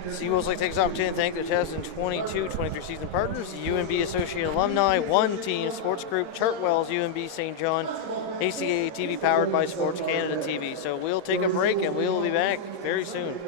Seawolves like to take this opportunity to thank their 2022-23 season partners, the UNB Associate Alumni, One Team Sports Group, Chartwell's UNB St. John, ACAA TV powered by Sports Canada TV. So we'll take a break and we'll be back very soon.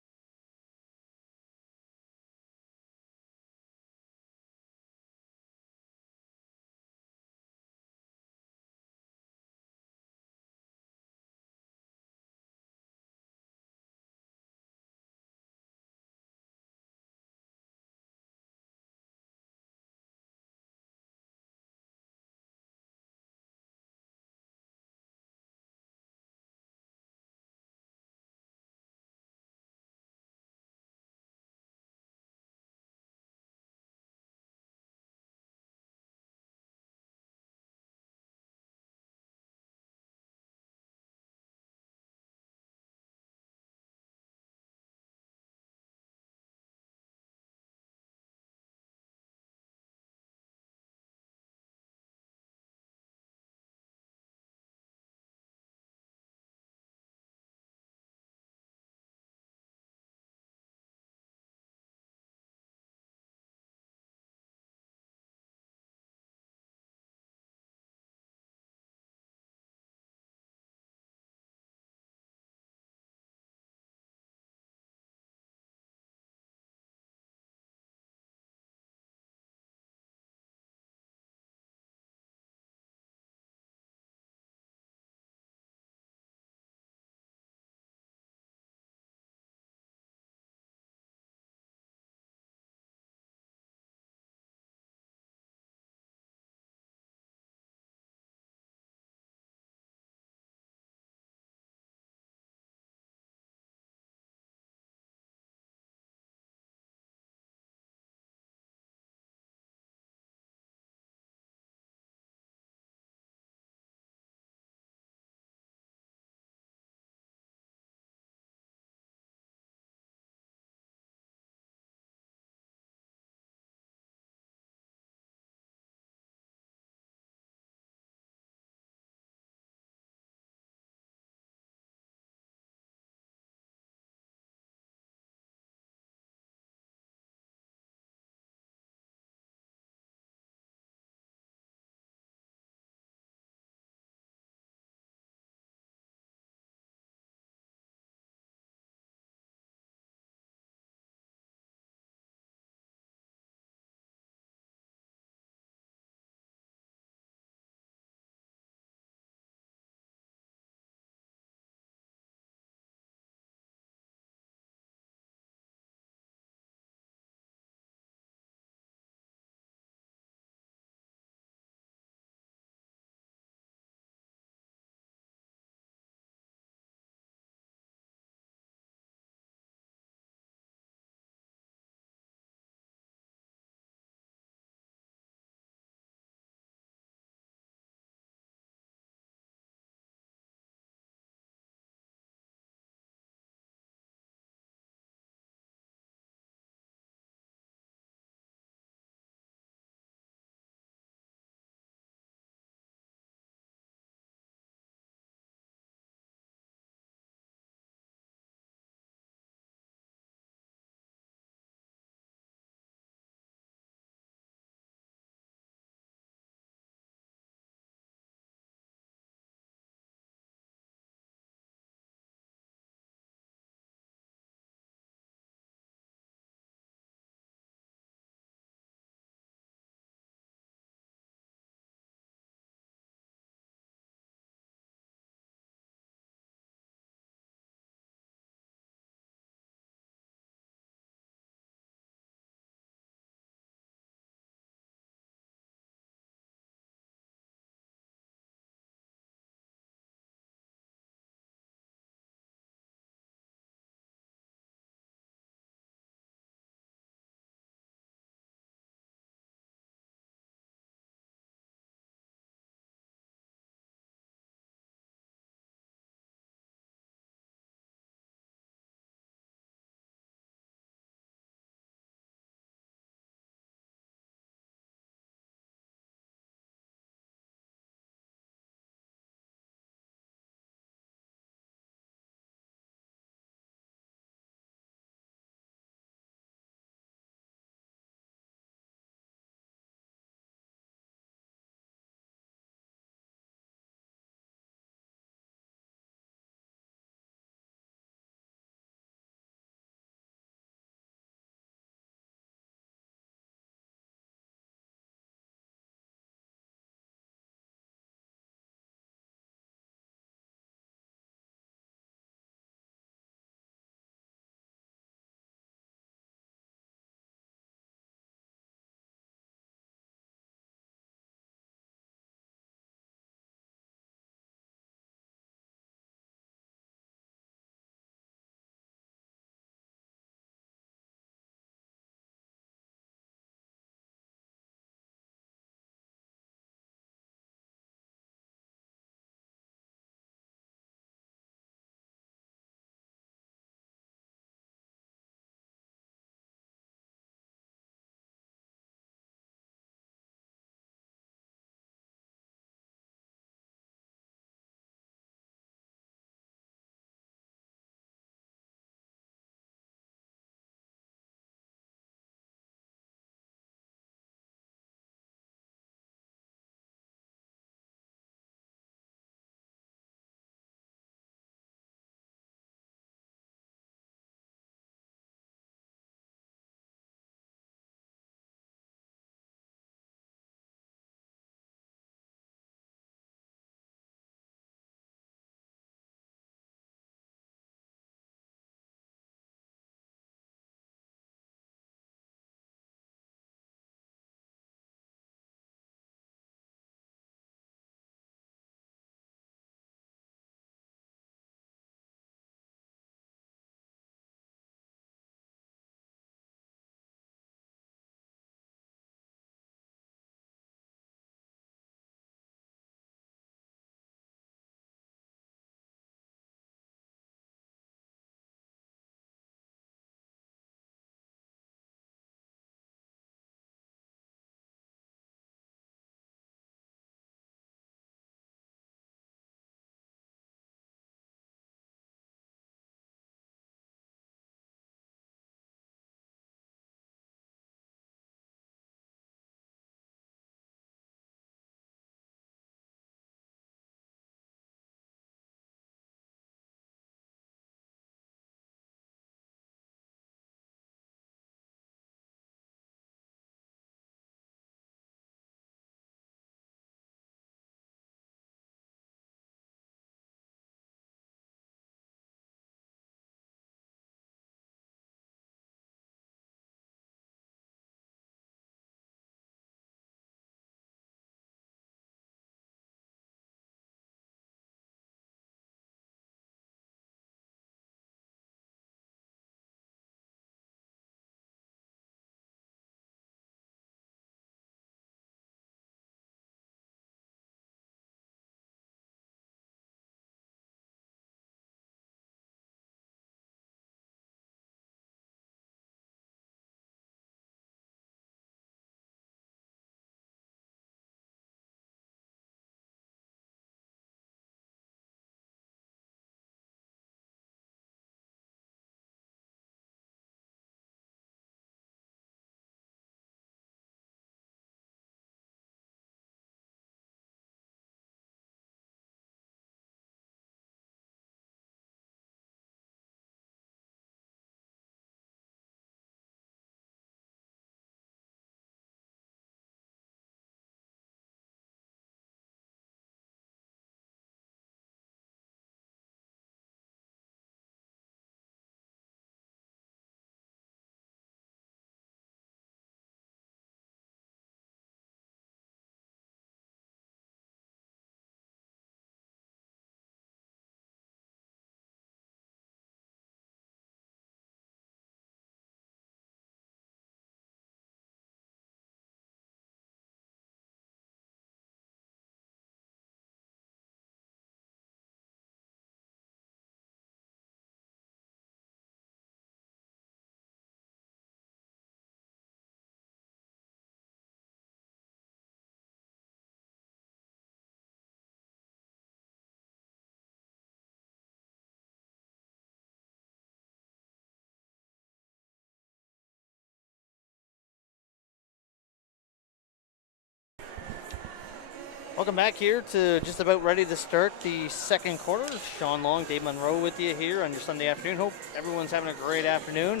Welcome back here to just about ready to start the second quarter. Sean Long, Dave Monroe with you here on your Sunday afternoon. Hope everyone's having a great afternoon.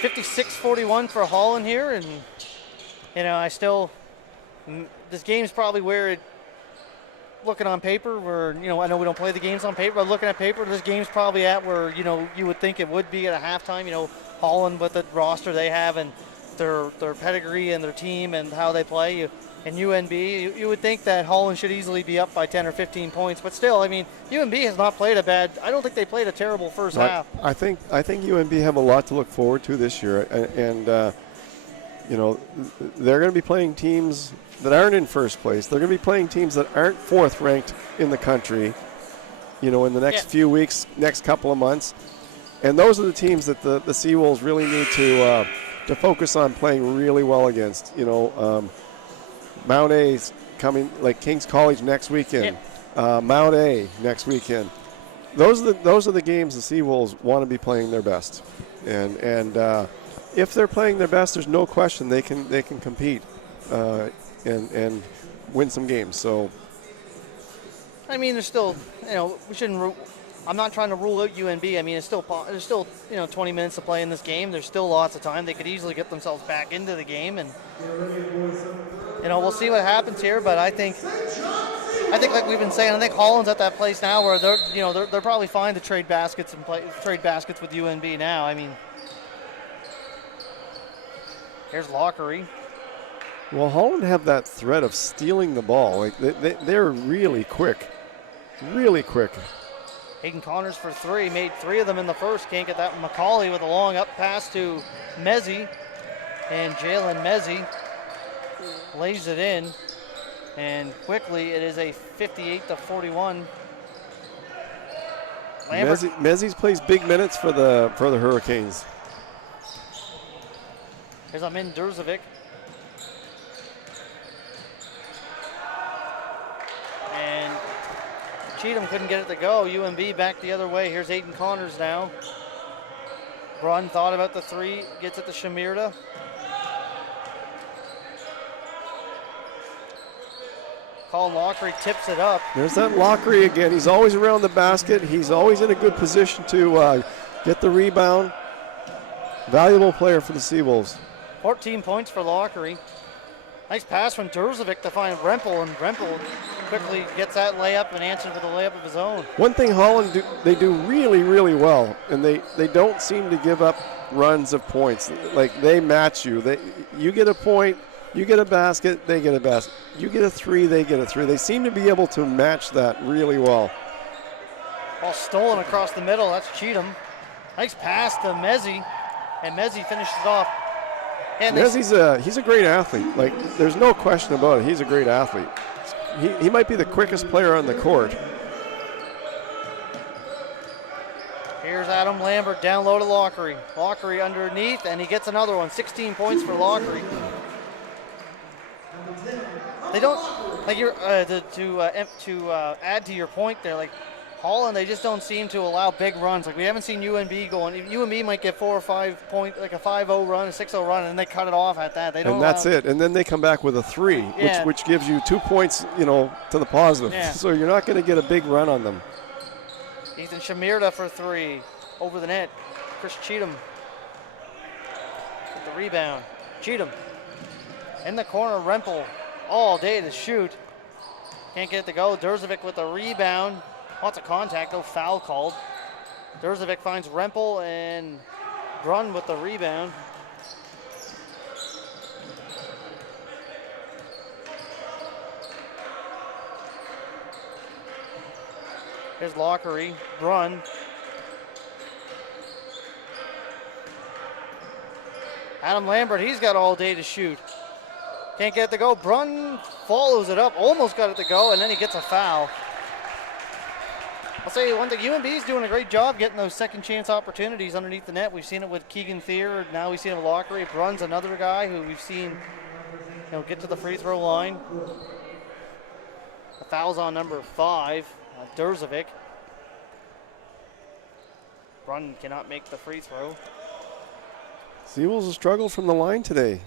56-41 for Holland here, and this game's probably where looking on paper, where I know we don't play the games on paper, but looking at paper, this game's probably at where you would think it would be at a halftime. Holland with the roster they have and their pedigree and their team and how they play. And UNB, you would think that Holland should easily be up by 10 or 15 points, but still, UNB has not played I don't think they played a terrible first half. I think UNB have a lot to look forward to this year, and they're going to be playing teams that aren't in first place. They're going to be playing teams that aren't fourth ranked in the country, in the next few weeks, next couple of months. And those are the teams that the Seawolves really need to focus on playing really well against. Mount A's coming, like King's College next weekend. Mount A next weekend. Those are the games the Seawolves want to be playing their best, and if they're playing their best, there's no question they can compete and win some games. So, there's still, we shouldn't. I'm not trying to rule out UNB. There's still 20 minutes to play in this game. There's still lots of time. They could easily get themselves back into the game, and we'll see what happens here. But I think like we've been saying, I think Holland's at that place now where they're probably fine to trade baskets with UNB now. Here's Lockery. Well, Holland have that threat of stealing the ball. Like they're really quick. Hayden Connors for three, made three of them in the first. Can't get that. McCauley with a long up pass to Mezzi, and Jalen Mezzi lays it in, and quickly it is a 58-41. Mezzi plays big minutes for the Hurricanes. Here's Amin Durzovic. And Cheatham couldn't get it to go. UNB back the other way. Here's Aiden Connors now. Brun thought about the three, gets it to Shamirda. Colin Lockery tips it up. There's that Lockery again. He's always around the basket. He's always in a good position to get the rebound. Valuable player for the Seawolves. 14 points for Lockery. Nice pass from Durzovic to find Rempel, and Rempel quickly gets that layup and answers with a layup of his own. One thing Holland they do really, really well, and they don't seem to give up runs of points. Like they match you. You get a point, you get a basket, they get a basket. You get a three, they get a three. They seem to be able to match that really well. Ball stolen across the middle. That's Cheatham. Nice pass to Mezzi, and Mezzi finishes off. And he's a great athlete. Like there's no question about it. He's a great athlete. He might be the quickest player on the court. Here's Adam Lambert down low to Lockery. Lockery underneath, and he gets another one. 16 points for Lockery. They don't like to add to your point there. Like Holland, they just don't seem to allow big runs. Like we haven't seen UNB going. UNB might get 4 or 5 point, like a 5-0 run, a 6-0 run, and they cut it off at that. They don't. And that's it. And then they come back with a three, which gives you 2 points, to the positive. Yeah. So you're not going to get a big run on them. Ethan Shamirda for three, over the net. Chris Cheatham with the rebound. Cheatham in the corner. Rempel all day to shoot. Can't get it to go. Durzovic with the rebound. Lots of contact, no foul called. Durzovic finds Rempel, and Brun with the rebound. Here's Lockery, Brun. Adam Lambert, he's got all day to shoot. Can't get it to go. Brun follows it up, almost got it to go, and then he gets a foul. I'll say one thing, UNB's doing a great job getting those second chance opportunities underneath the net. We've seen it with Keegan Thier, now we've seen it with Lockery. Brun's another guy who we've seen get to the free throw line. The foul's on number 5, Durzovic. Brun cannot make the free throw. Seawolves will struggle from the line today.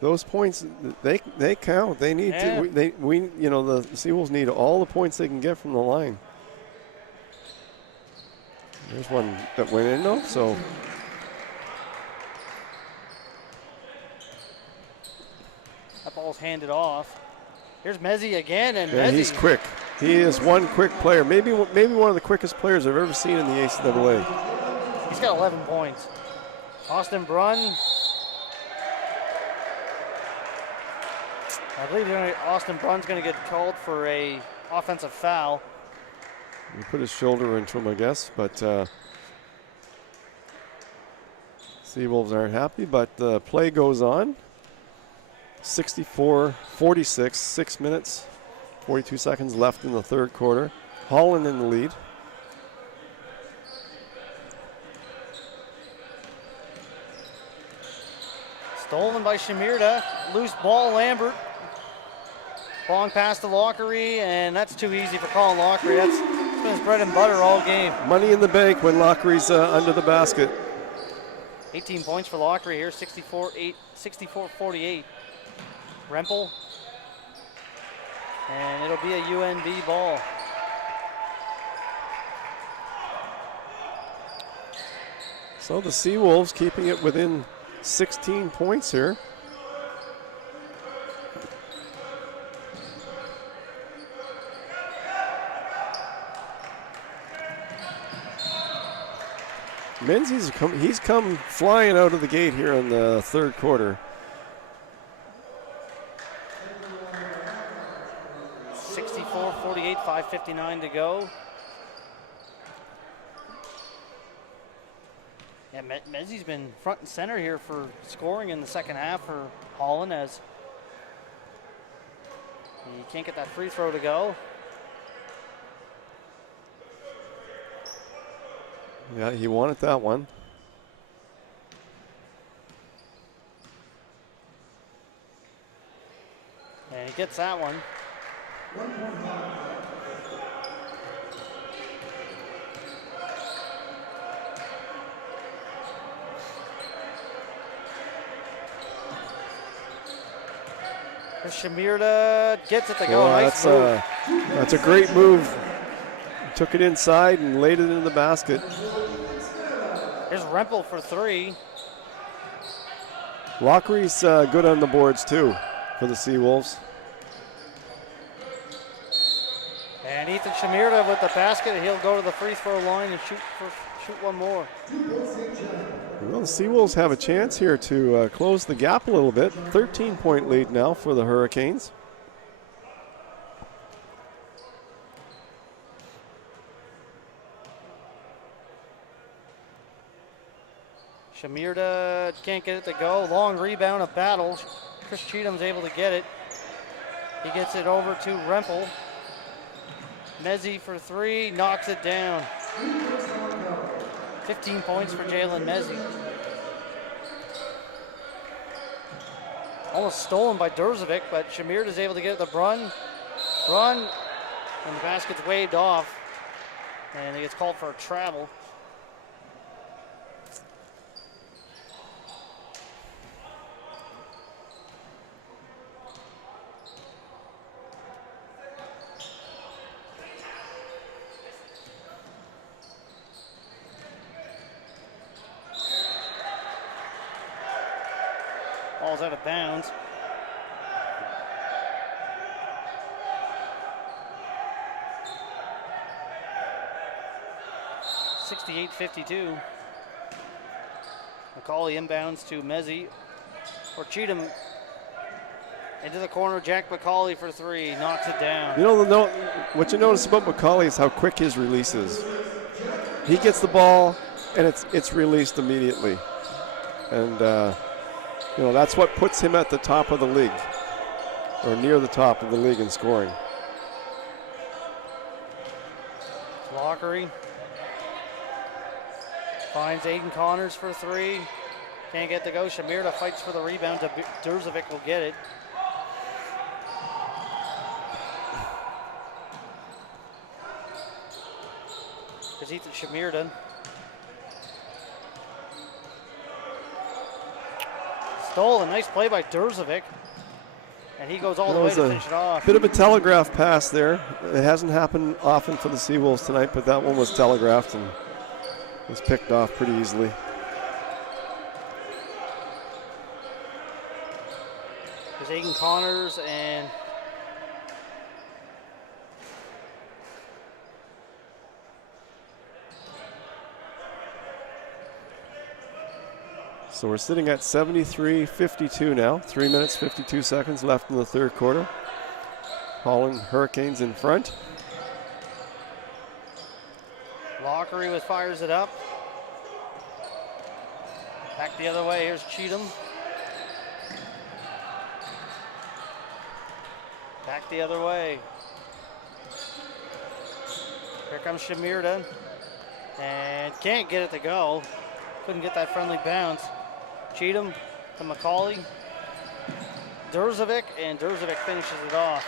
those points, they count. They need to. The Seawolves need all the points they can get from the line. There's one that went in though. So that ball's handed off. Here's Mezzi again, and yeah, Mezzi. he's quick. He is one quick player. Maybe one of the quickest players I've ever seen in the ACAA. He's got 11 points. Austin Brunn. I believe Austin Brunn's going to get called for a offensive foul. He put his shoulder into him, I guess, but Seawolves aren't happy, but the play goes on. 64-46, 6 minutes, 42 seconds left in the third quarter. Holland in the lead. Stolen by Shamirda. Loose ball, Lambert. Long pass to Lockery, and that's too easy for Colin Lockery. That's been his bread and butter all game. Money in the bank when Lockery's under the basket. 18 points for Lockery here, 64-48. Rempel. And it'll be a UNB ball. So the Seawolves keeping it within 16 points here. Menzies he's come flying out of the gate here in the third quarter. 64-48, 5:59 to go. Yeah, Menzies been front and center here for scoring in the second half for Holland, as he can't get that free throw to go. Yeah, he wanted that one. And he gets that one. Here's Shamirda, gets it to go. Nice move. That's a great move. Took it inside and laid it in the basket. Here's Rempel for three. Lockery's good on the boards too for the Seawolves. And Ethan Shamirda with the basket. He'll go to the free throw line and shoot one more. Well, the Seawolves have a chance here to close the gap a little bit. 13-point lead now for the Hurricanes. Shamirda can't get it to go. Long rebound, a battle. Chris Cheatham's able to get it. He gets it over to Rempel. Mezzi for three, knocks it down. 15 points for Jalen Mezzi. Almost stolen by Durzovic, but Shamirda's able to get it to Brunn. Brunn, and the basket's waved off. And he gets called for a travel. Ball's out of bounds. .58-52. McCauley inbounds to Mezzi. Or Cheatham into the corner. Jack McCauley for three. Knocks it down. You know, what you notice about McCauley is how quick his release is. He gets the ball, and it's released immediately. And, that's what puts him at the top of the league, or near the top of the league in scoring. Lockery finds Aiden Connors for three. Can't get to go. Shamirda fights for the rebound. Durzovic will get it. Here's Ethan Shamirda. Stolen. Nice play by Durzovic. And he goes all the way to finish it off. Bit of a telegraph pass there. It hasn't happened often for the Seawolves tonight, but that one was telegraphed and was picked off pretty easily. There's Aidan Connors and so we're sitting at 73-52 now. 3 minutes, 52 seconds left in the third quarter. Holland Hurricanes in front. Lockery fires it up. Back the other way. Here's Cheatham. Back the other way. Here comes Shamirda. And can't get it to go. Couldn't get that friendly bounce. Cheatham to McCauley. Durzovic, and Durzovic finishes it off.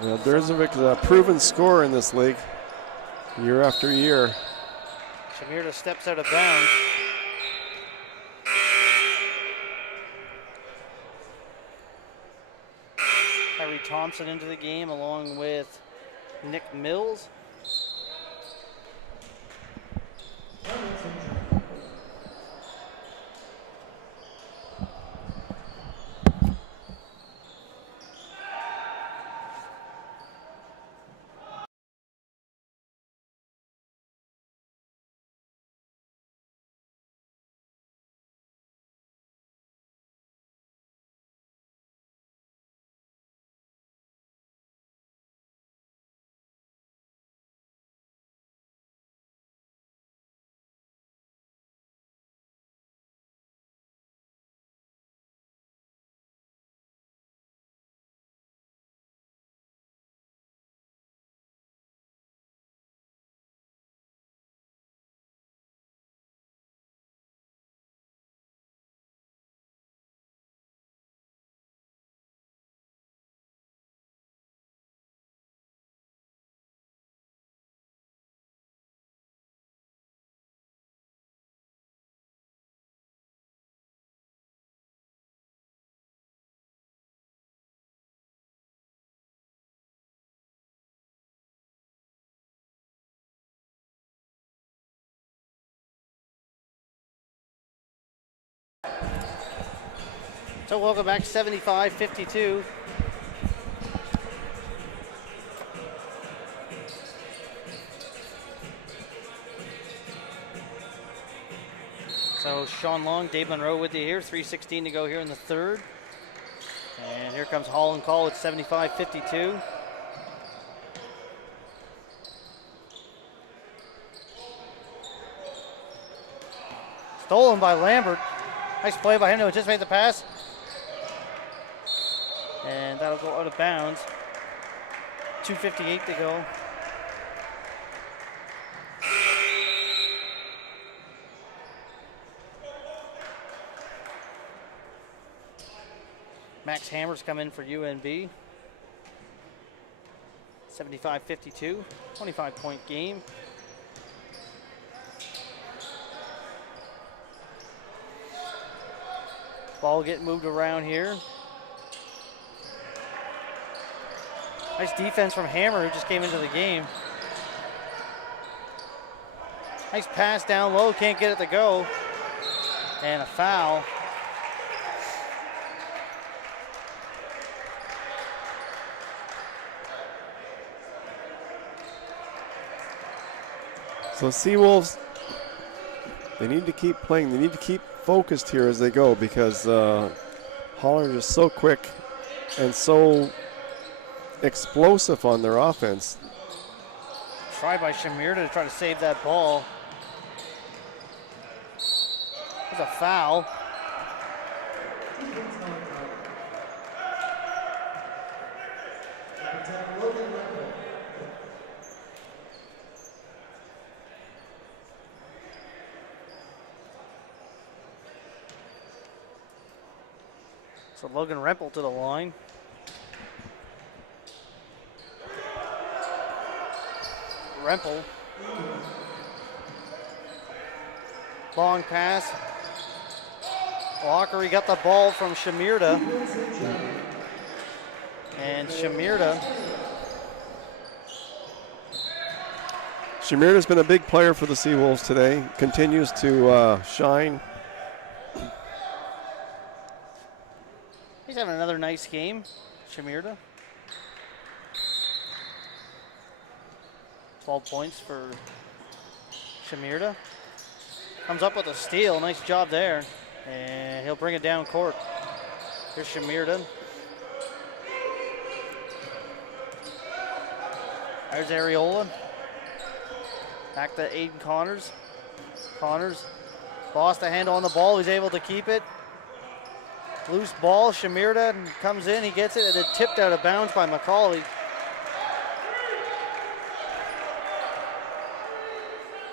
Well, Durzovic is a proven scorer in this league, year after year. Shamirda steps out of bounds. Kyrie Thompson into the game along with Nick Mills. So welcome back, 75-52. So Sean Long, Dave Monroe with you here, 3:16 to go here in the third. And here comes Holland College, 75-52. Stolen by Lambert. Nice play by him to anticipate the pass. And that'll go out of bounds. 2:58 to go. Max Hammers come in for UNB. 75-52, 25-point game. Ball getting moved around here. Nice defense from Hammer, who just came into the game. Nice pass down low, can't get it to go. And a foul. So Seawolves, they need to keep playing. They need to keep focused here as they go because Holland is so quick and so explosive on their offense. Try by Shamirda to try to save that ball. There's a foul. So Logan Rempel to the line. Rempel. Long pass. Lockery got the ball from Shamirda. And Shamirda's been a big player for the Seawolves today. Continues to shine. He's having another nice game, Shamirda. 12 points for Shamirda. Comes up with a steal. Nice job there. And he'll bring it down court. Here's Shamirda. There's Areola. Back to Aiden Connors. Connors lost the handle on the ball. He's able to keep it. Loose ball. Shamirda comes in. He gets it. And it's tipped out of bounds by McCauley.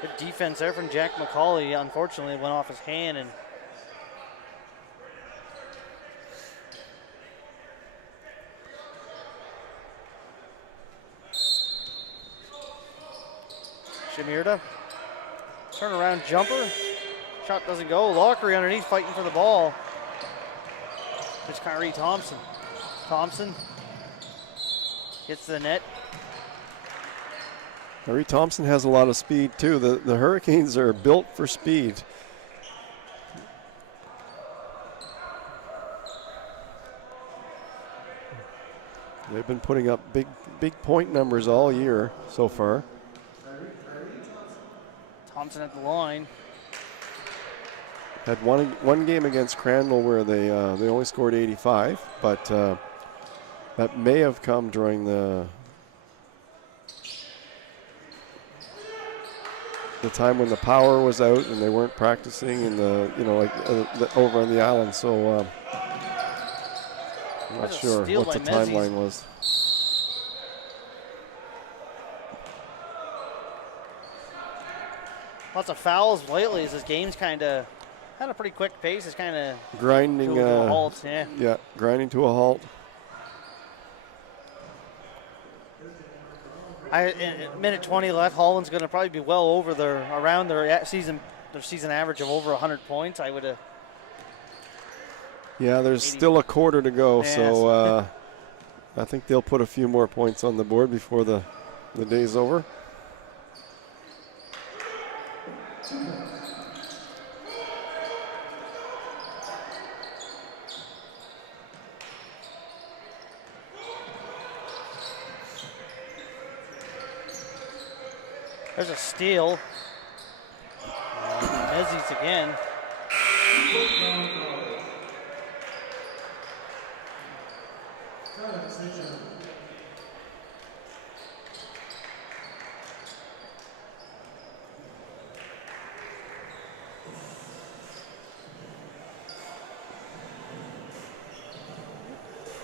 Good defense there from Jack McCauley. Unfortunately, it went off his hand. And Shamirda, turnaround jumper. Shot doesn't go. Lockery underneath fighting for the ball. There's Kyrie Thompson. Thompson gets to the net. Kyrie Thompson has a lot of speed too. The Hurricanes are built for speed. They've been putting up big point numbers all year so far. Thompson at the line. Had one game against Crandall where they only scored 85, but that may have come during the time when the power was out and they weren't practicing in over on the island. So I'm not sure what the timeline was. Lots of fouls lately as this game's kind of had a pretty quick pace. It's kind of grinding to a halt. Yeah, grinding to a halt. In minute 20 left, Holland's going to probably be well over around their season average of over 100 points. I would have. Yeah, there's still a quarter to go, so I think they'll put a few more points on the board before the day's over. There's a steal. Mezzies again.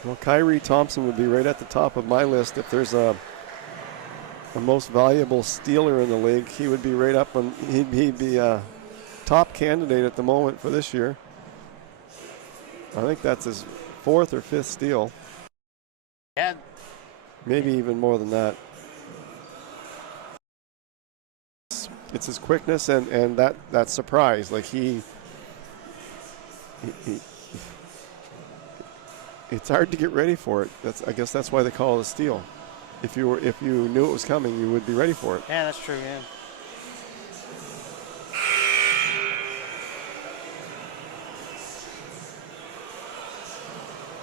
Well, Kyrie Thompson would be right at the top of my list. If there's a most valuable stealer in the league, he would be right up, and he'd be a top candidate at the moment for this year. I think that's his 4th or 5th steal. Yeah. Maybe even more than that. It's his quickness and that surprise. Like he it's hard to get ready for it. I guess that's why they call it a steal. If you knew it was coming, you would be ready for it. Yeah, that's true. Yeah.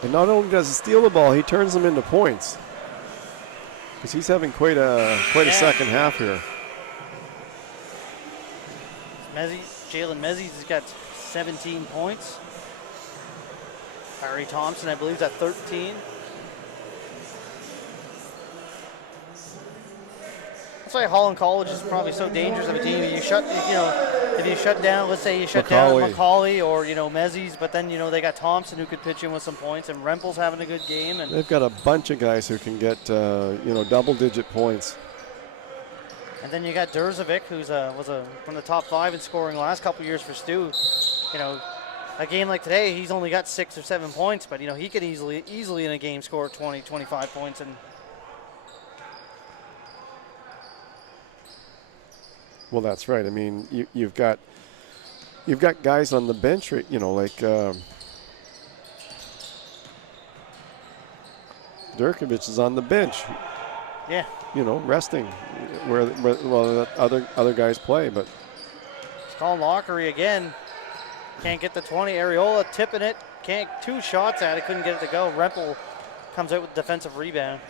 And not only does he steal the ball, he turns them into points. Because he's having quite a second half here. Jalen Mezzies has got 17 points. Kyrie Thompson, I believe, is at 13. That's why Holland College is probably so dangerous of a team. If you shut down, let's say you shut down McCauley or Mezzies, but then they got Thompson who could pitch in with some points, and Rempel's having a good game, and they've got a bunch of guys who can get double-digit points. And then you got Durzovic, who's was one of the top 5 in scoring the last couple of years for Stu. A game like today, he's only got 6 or 7 points, but he could easily in a game score 20, 25 points. And well, that's right. I mean, you've got you've got guys on the bench, you know, like Durkovic is on the bench. Yeah. You know, resting where well, other guys play, but It's called Lockery again. Can't get the 20. Areola tipping it. Can't, 2 shots at it. Couldn't get it to go. Rempel comes out with defensive rebound.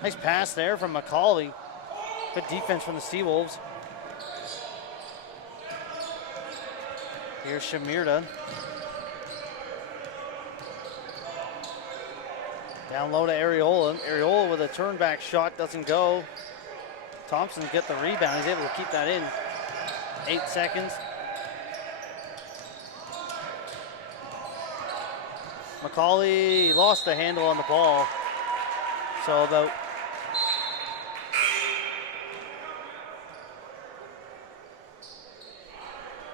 Nice pass there from McCauley. Good defense from the Seawolves. Here's Shamirda. Down low to Areola. Areola with a turn back shot doesn't go. Thompson get the rebound. He's able to keep that in. 8 seconds. McCauley lost the handle on the ball. So about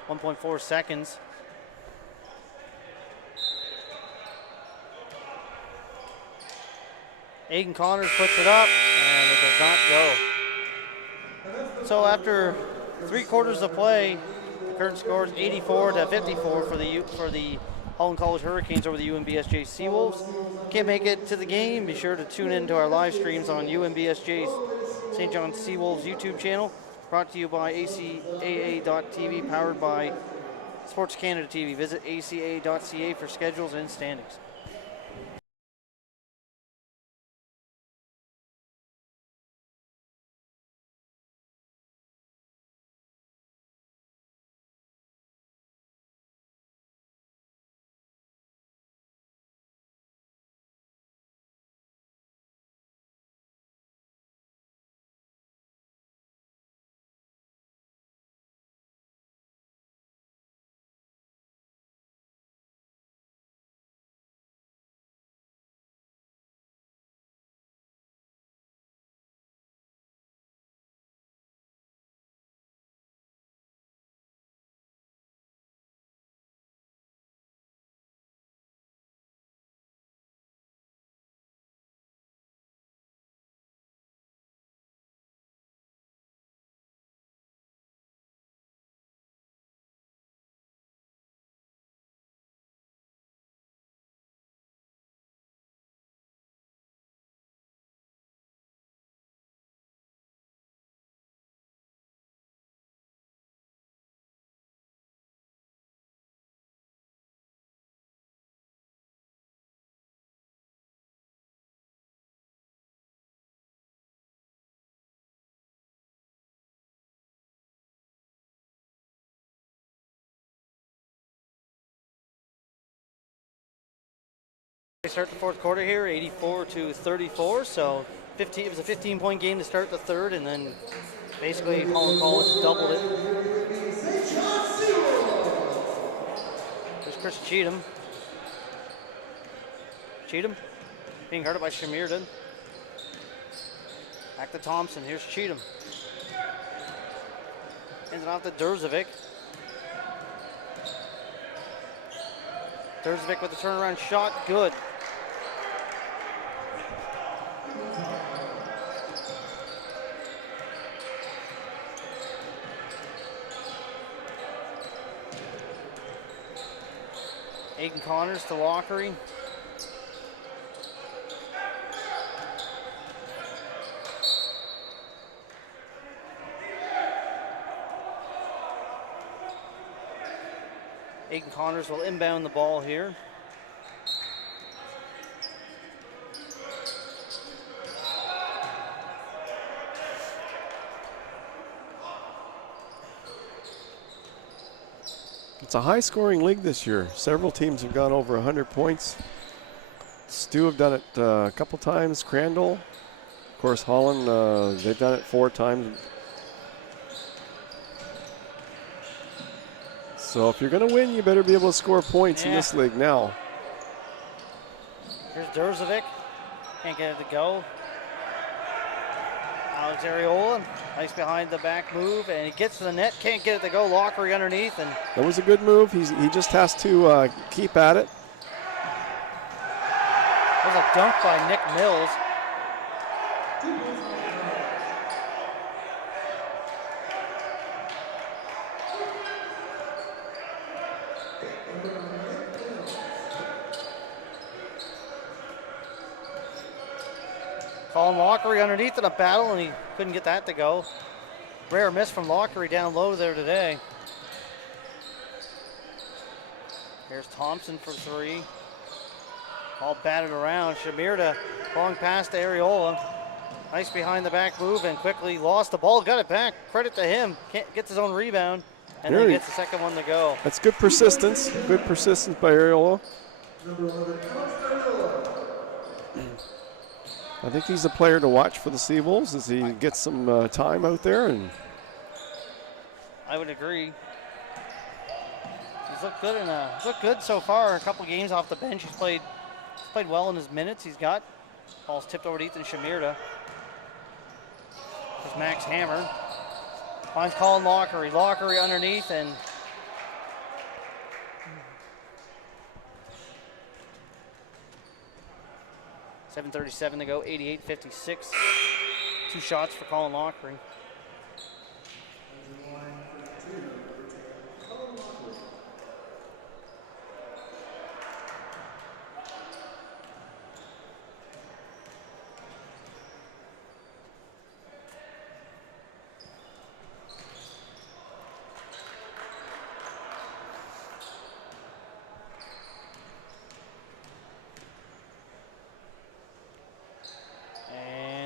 1.4 seconds. Aiden Connors puts it up, and it does not go. So after 3 quarters of play, the current score is 84-54 for the Holland College Hurricanes over the UNBSJ Seawolves. Can't make it to the game? Be sure to tune in to our live streams on UNBSJ's St. John's Seawolves YouTube channel. Brought to you by ACAA.TV, powered by Sports Canada TV. Visit ACAA.ca for schedules and standings. They start the fourth quarter here, 84-34. So it was a 15-point game to start the third, and then basically Holland College doubled it. There's Chris Cheatham. Cheatham being guarded by Shamirda. Back to Thompson. Here's Cheatham. Hands it off to Durzovic. Durzovic with the turnaround shot. Good. Aiden Connors to Lockery. Aiden Connors will inbound the ball here. It's a high-scoring league this year. Several teams have gone over 100 points. Stu have done it a couple times. Crandall, of course, Holland, they've done it 4 times. So if you're going to win, you better be able to score points in this league now. Here's Durzovic. Can't get it to go. Alex Areola, nice behind the back move, and he gets to the net. Can't get it to go. Lockery underneath, and that was a good move. He just has to keep at it. That was a dunk by Nick Mills. Colin Lockery underneath in a battle, and he couldn't get that to go. Rare miss from Lockery down low there today. Here's Thompson for three. All batted around. Shamirda, long pass to Areola. Nice behind the back move and quickly lost the ball. Got it back. Credit to him. Gets his own rebound and then gets the second one to go. That's good persistence. Good persistence by Areola. I think he's a player to watch for the Seawolves as he gets some time out there. And I would agree. He's looked good so far. A couple games off the bench. He's played well in his minutes. He's got ball's tipped over to Ethan Shamirda. There's Max Hammer. Finds Colin Lockery. Lockery underneath and 7:37 to go, 88-56. 2 shots for Colin Lockery.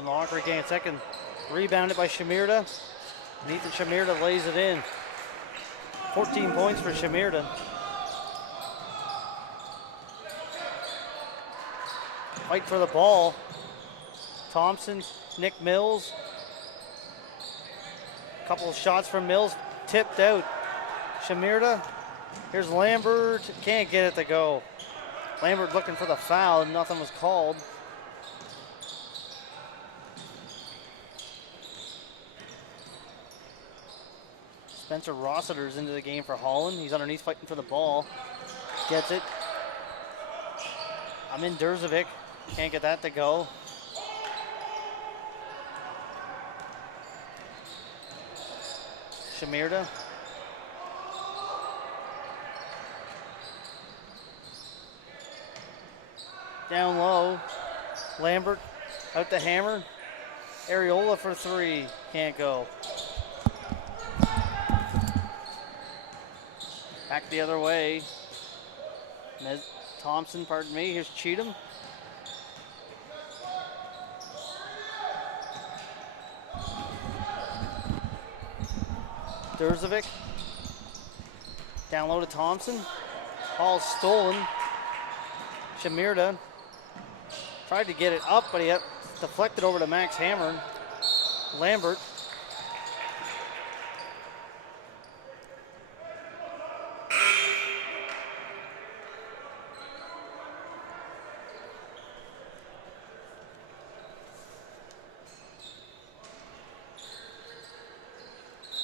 Lockery getting second. Rebounded by Shamirda. Ethan Shamirda lays it in. 14 points for Shamirda. Fight for the ball. Thompson, Nick Mills. Couple of shots from Mills, tipped out. Shamirda. Here's Lambert. Can't get it to go. Lambert looking for the foul. Nothing was called. Spencer Rossiter's into the game for Holland. He's underneath fighting for the ball. Gets it. I'm in Durzovic. Can't get that to go. Shamirda. Down low. Lambert out to Hammer. Areola for three. Can't go. Back the other way. Thompson, pardon me. Here's Cheatham. Durzovic. Down low to Thompson. Ball stolen. Shamirda tried to get it up, but he had deflected over to Max Hammer. Lambert.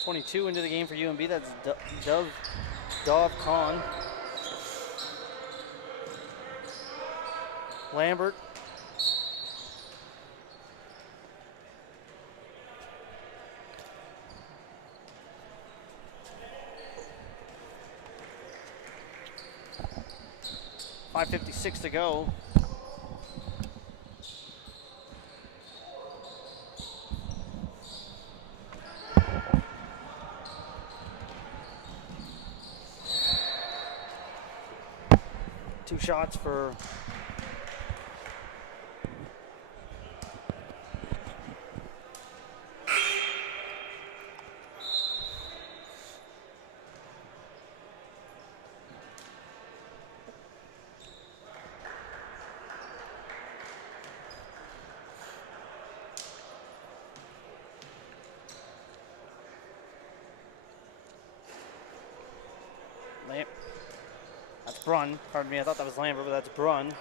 .22 into the game for UNB. That's Dov Khan. Lambert. .556 to go. Two shots for That's Brunn. Pardon me, I thought that was Lambert, but that's Brunn.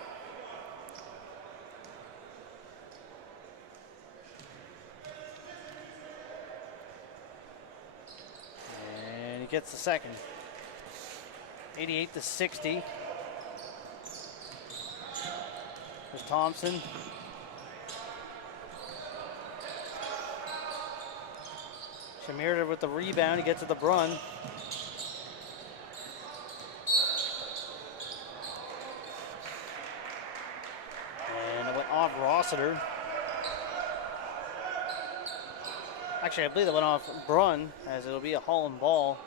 And he gets the second. 88-60. There's Thompson. Shamirda with the rebound. He gets to the Brunn. And it went off Rossiter. Actually, I believe that went off Brunn, as it'll be a Holland ball.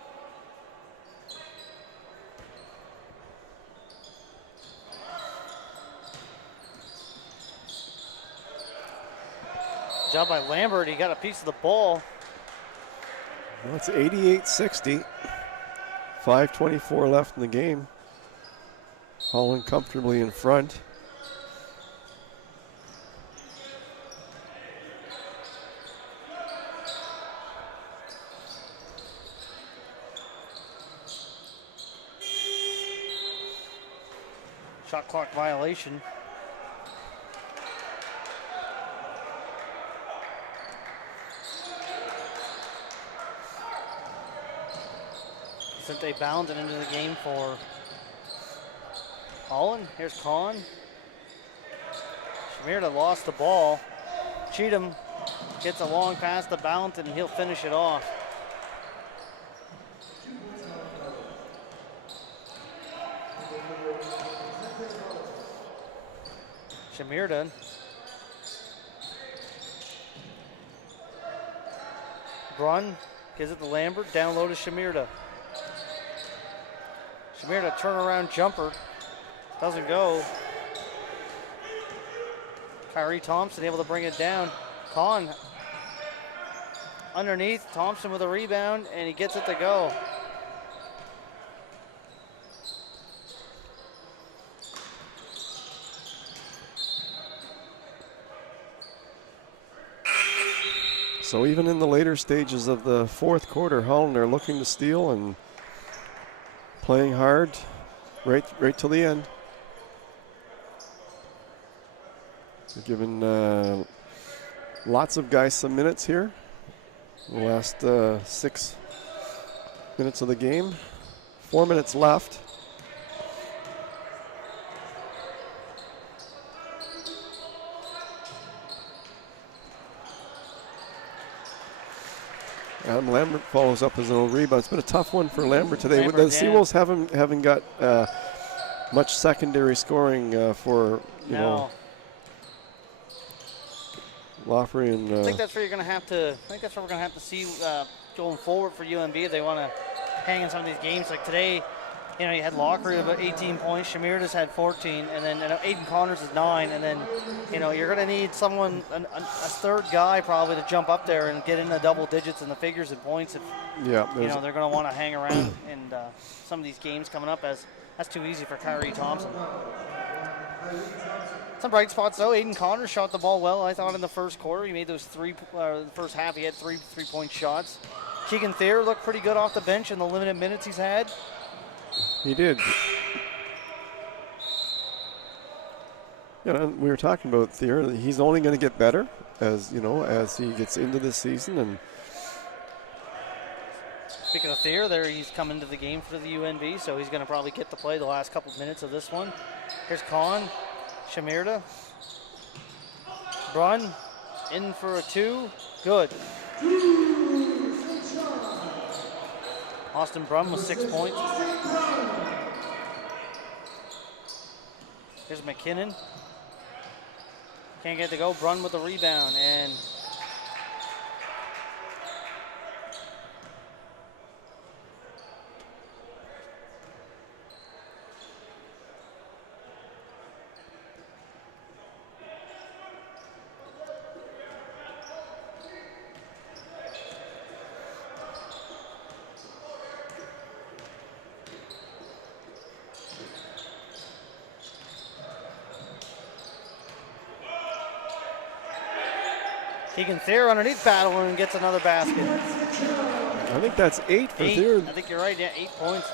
Job by Lambert. He got a piece of the ball. Well, it's 88-60. 5:24 left in the game. Holland comfortably in front. Shot clock violation. Vicente bounded into the game for Holland. Here's Kahn. Shamirda lost the ball. Cheatham gets a long pass to Ballantyne, and he'll finish it off. Shamirda. Brunn gives it to Lambert. Down low to Shamirda. Shamirda turnaround jumper. Doesn't go. Kyrie Thompson able to bring it down. Kahn underneath. Thompson with a rebound, and he gets it to go. So even in the later stages of the fourth quarter, Holland are looking to steal and playing hard right till the end. They're giving lots of guys some minutes here. The last 6 minutes of the game. 4 minutes left. Adam Lambert follows up his own rebound. It's been a tough one for Lambert today. The Seawolves haven't got much secondary scoring for you know Lafferty and. I think that's where you're going to have to. I think that's what we're going to have to see going forward for UNB if they want to hang in some of these games. Like today, you know, you had Lockery with about 18 points. Shamirda's had 14, and then Aiden Connors is 9, and then you know you're going to need someone, a third guy probably to jump up there and get into double digits in the figures and points. If yeah, you know they're going to want to hang around in some of these games coming up, as that's too easy for Kyrie Thompson. Some bright spots though. Aiden Connors shot the ball well, I thought, in the first quarter. He made those the first half. He had three three-point shots. Keegan Thayer looked pretty good off the bench in the limited minutes he's had. He did. You know, we were talking about Thayer. He's only going to get better as you know as he gets into this season. And speaking of Thayer, there he's come into the game for the UNB, so he's going to probably get to play the last couple of minutes of this one. Here's Kahn, Shamirda, Brunn in for a 2, good. Austin Brunn with 6 points. Here's McKinnon. Can't get it to go. Brunn with the rebound, and Keegan Thayer underneath battling and gets another basket. I think that's 8 for Thayer. I think you're right, yeah, 8 points.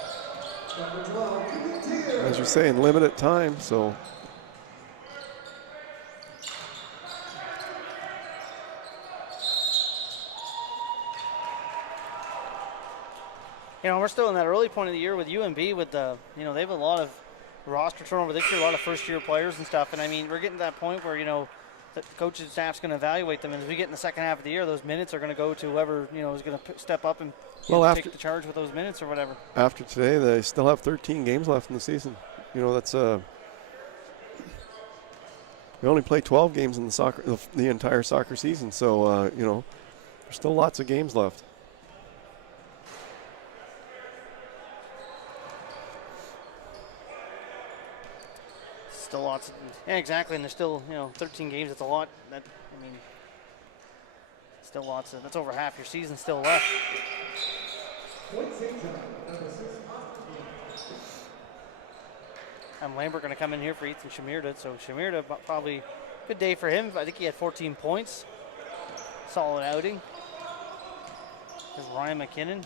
As you say, in limited time, so. You know, we're still in that early point of the year with UNB with the, you know, they have a lot of roster turnover this year, a lot of first-year players and stuff. And, I mean, we're getting to that point where, you know, the coaching staff's going to evaluate them. And as we get in the second half of the year, those minutes are going to go to whoever, you know, is going to step up and take the charge with those minutes or whatever. After today, they still have 13 games left in the season. You know, that's we only play 12 games in the entire soccer season. So, you know, There's still lots of games left. Still lots. Yeah, exactly. And there's still 13 games. That's a lot. Still lots of. That's over half your season still left. And Lambert going to come in here for Ethan Shamirda. So Shamirda, probably good day for him. I think he had 14 points. Solid outing. There's Ryan McKinnon.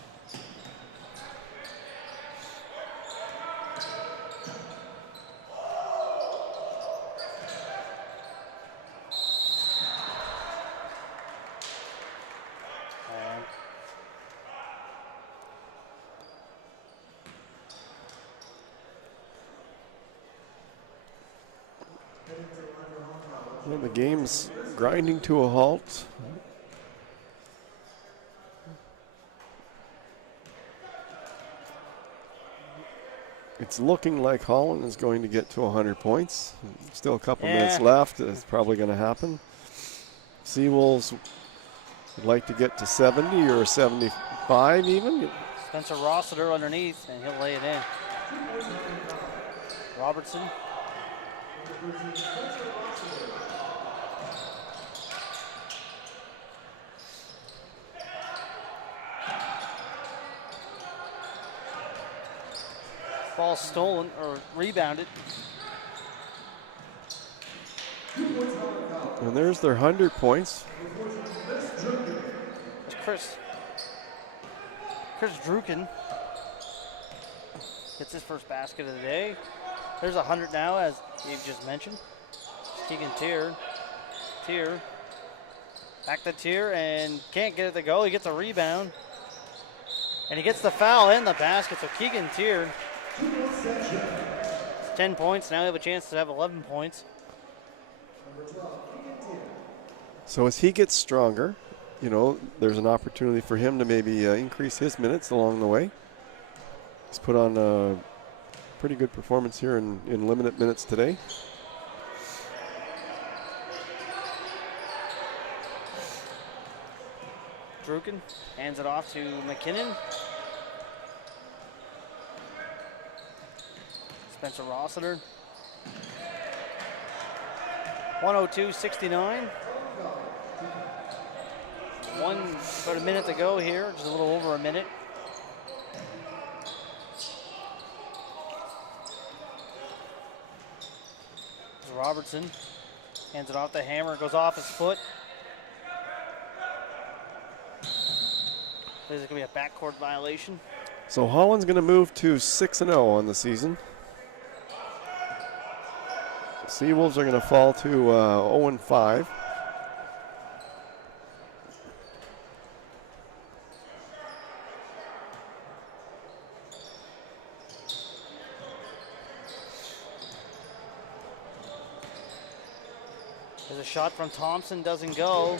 Well, the game's grinding to a halt. It's looking like Holland is going to get to 100 points. Still a couple minutes left. It's probably going to happen. Seawolves would like to get to 70 or 75 even. Spencer Rossiter underneath, and he'll lay it in. Robertson. Ball stolen or rebounded. And there's their 100 points. Chris Druken gets his first basket of the day. There's 100 now, as Dave just mentioned. Keegan Tier. Back to Tier and can't get it to go. He gets a rebound. And he gets the foul and the basket. So Keegan Tier, 10 points. Now we have a chance to have 11 points. So as he gets stronger, there's an opportunity for him to maybe increase his minutes along the way. He's put on a pretty good performance here in limited minutes today. Druken hands it off to McKinnon. Spencer Rossiter. 102-69. About a minute to go here, just a little over a minute. There's Robertson. Hands it off the Hammer, goes off his foot. There's going to be a backcourt violation. So Holland's going to move to 6-0 on the season. Seawolves are going to fall to 0-5. There's a shot from Thompson, doesn't go.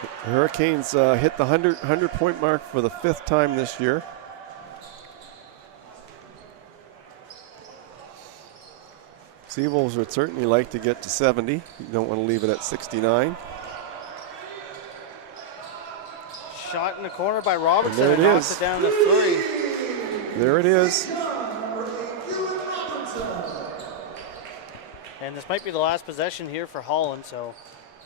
The Hurricanes hit the 100-point mark for the 5th time this year. Seawolves would certainly like to get to 70. You don't want to leave it at 69. Shot in the corner by Robertson. And there it knocks is. It down to 3. There it is. And this might be the last possession here for Holland, so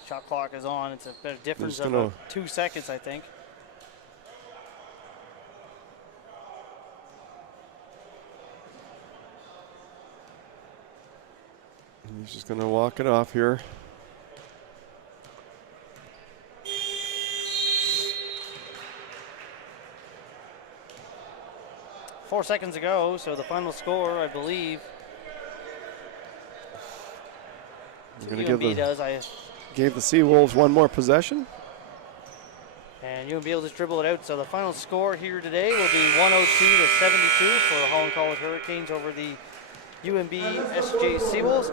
shot clock is on. It's a bit of difference of 2 seconds, I think. He's just going to walk it off here. Four seconds ago, so the final score, I believe. UNB gave the Seawolves one more possession. And UNB will just dribble it out. So the final score here today will be 102-72 for the Holland College Hurricanes over the UNBSJ Seawolves.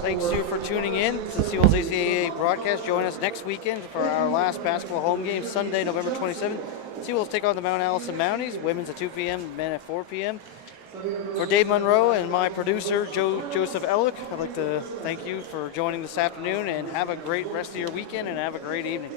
Thanks to you for tuning in to the Seawolves ACAA broadcast. Join us next weekend for our last basketball home game, Sunday, November 27th. Seawolves take on the Mount Allison Mounties. Women's at 2 p.m., men at 4 p.m. For Dave Monroe and my producer, Joseph Ellick, I'd like to thank you for joining this afternoon, and have a great rest of your weekend and have a great evening.